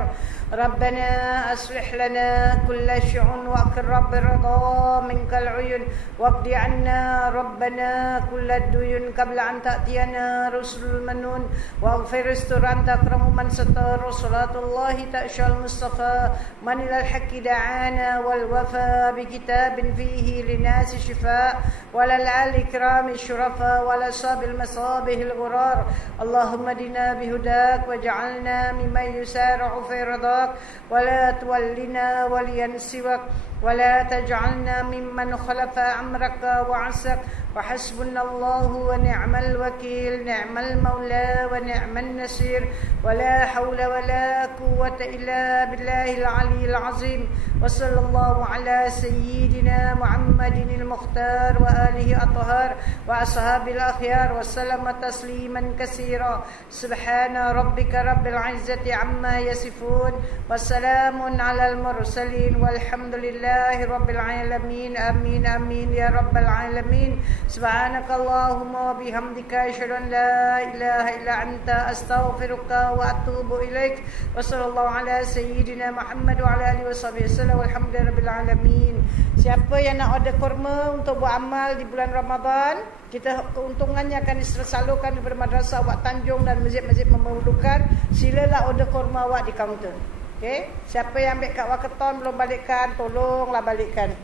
ربنا أصلح لنا كل شؤون وأكر رب الرضا منك العيون واقض عنا ربنا كل الديون قبل أن تأتينا رسل المنون واغفر استر أنت أكرم من ستر صلاة الله تأشى المصطفى من إلى الحق دعانا والوفاء بكتاب فيه للناس شفاء ولا العال إكرام الشرفاء ولا صاب المصابه الغرار اللهم دنا بهداك واجعلنا ممن يسارع في رضاك ولا تولنا وليا سواك ولا تجعلنا ممن خلف أمرك وعصك وحسبنا الله ونعم الوكيل نعم المولى ونعم النصير ولا حول ولا قوة إلا بالله العلي العظيم وصلى الله على سيدنا محمد المختار وآله الطهار وأصحاب الأخيار وسلم تسليما كثيرا سبحان ربك رب العزة عما يصفون وسلام على المرسلين والحمد لله رب العالمين آمين آمين يا رب العالمين سبحانك اللهم وبحمدك أشهد أن لا إله إلا أنت أستغفرك وأتوب إليك وصلى الله على سيدنا محمد وعلى آله وصحبه وسلم والحمد لله رب العالمين. Siapa yang nak order kurma untuk buat amal di bulan Ramadan, kita keuntungannya akan disalurkan daripada madrasah Wak Tanjung dan masjid-masjid memerlukan. Silalah order kurma awak di kaunter. Okey, siapa yang ambil kat Waketon belum balikkan, tolonglah balikkan.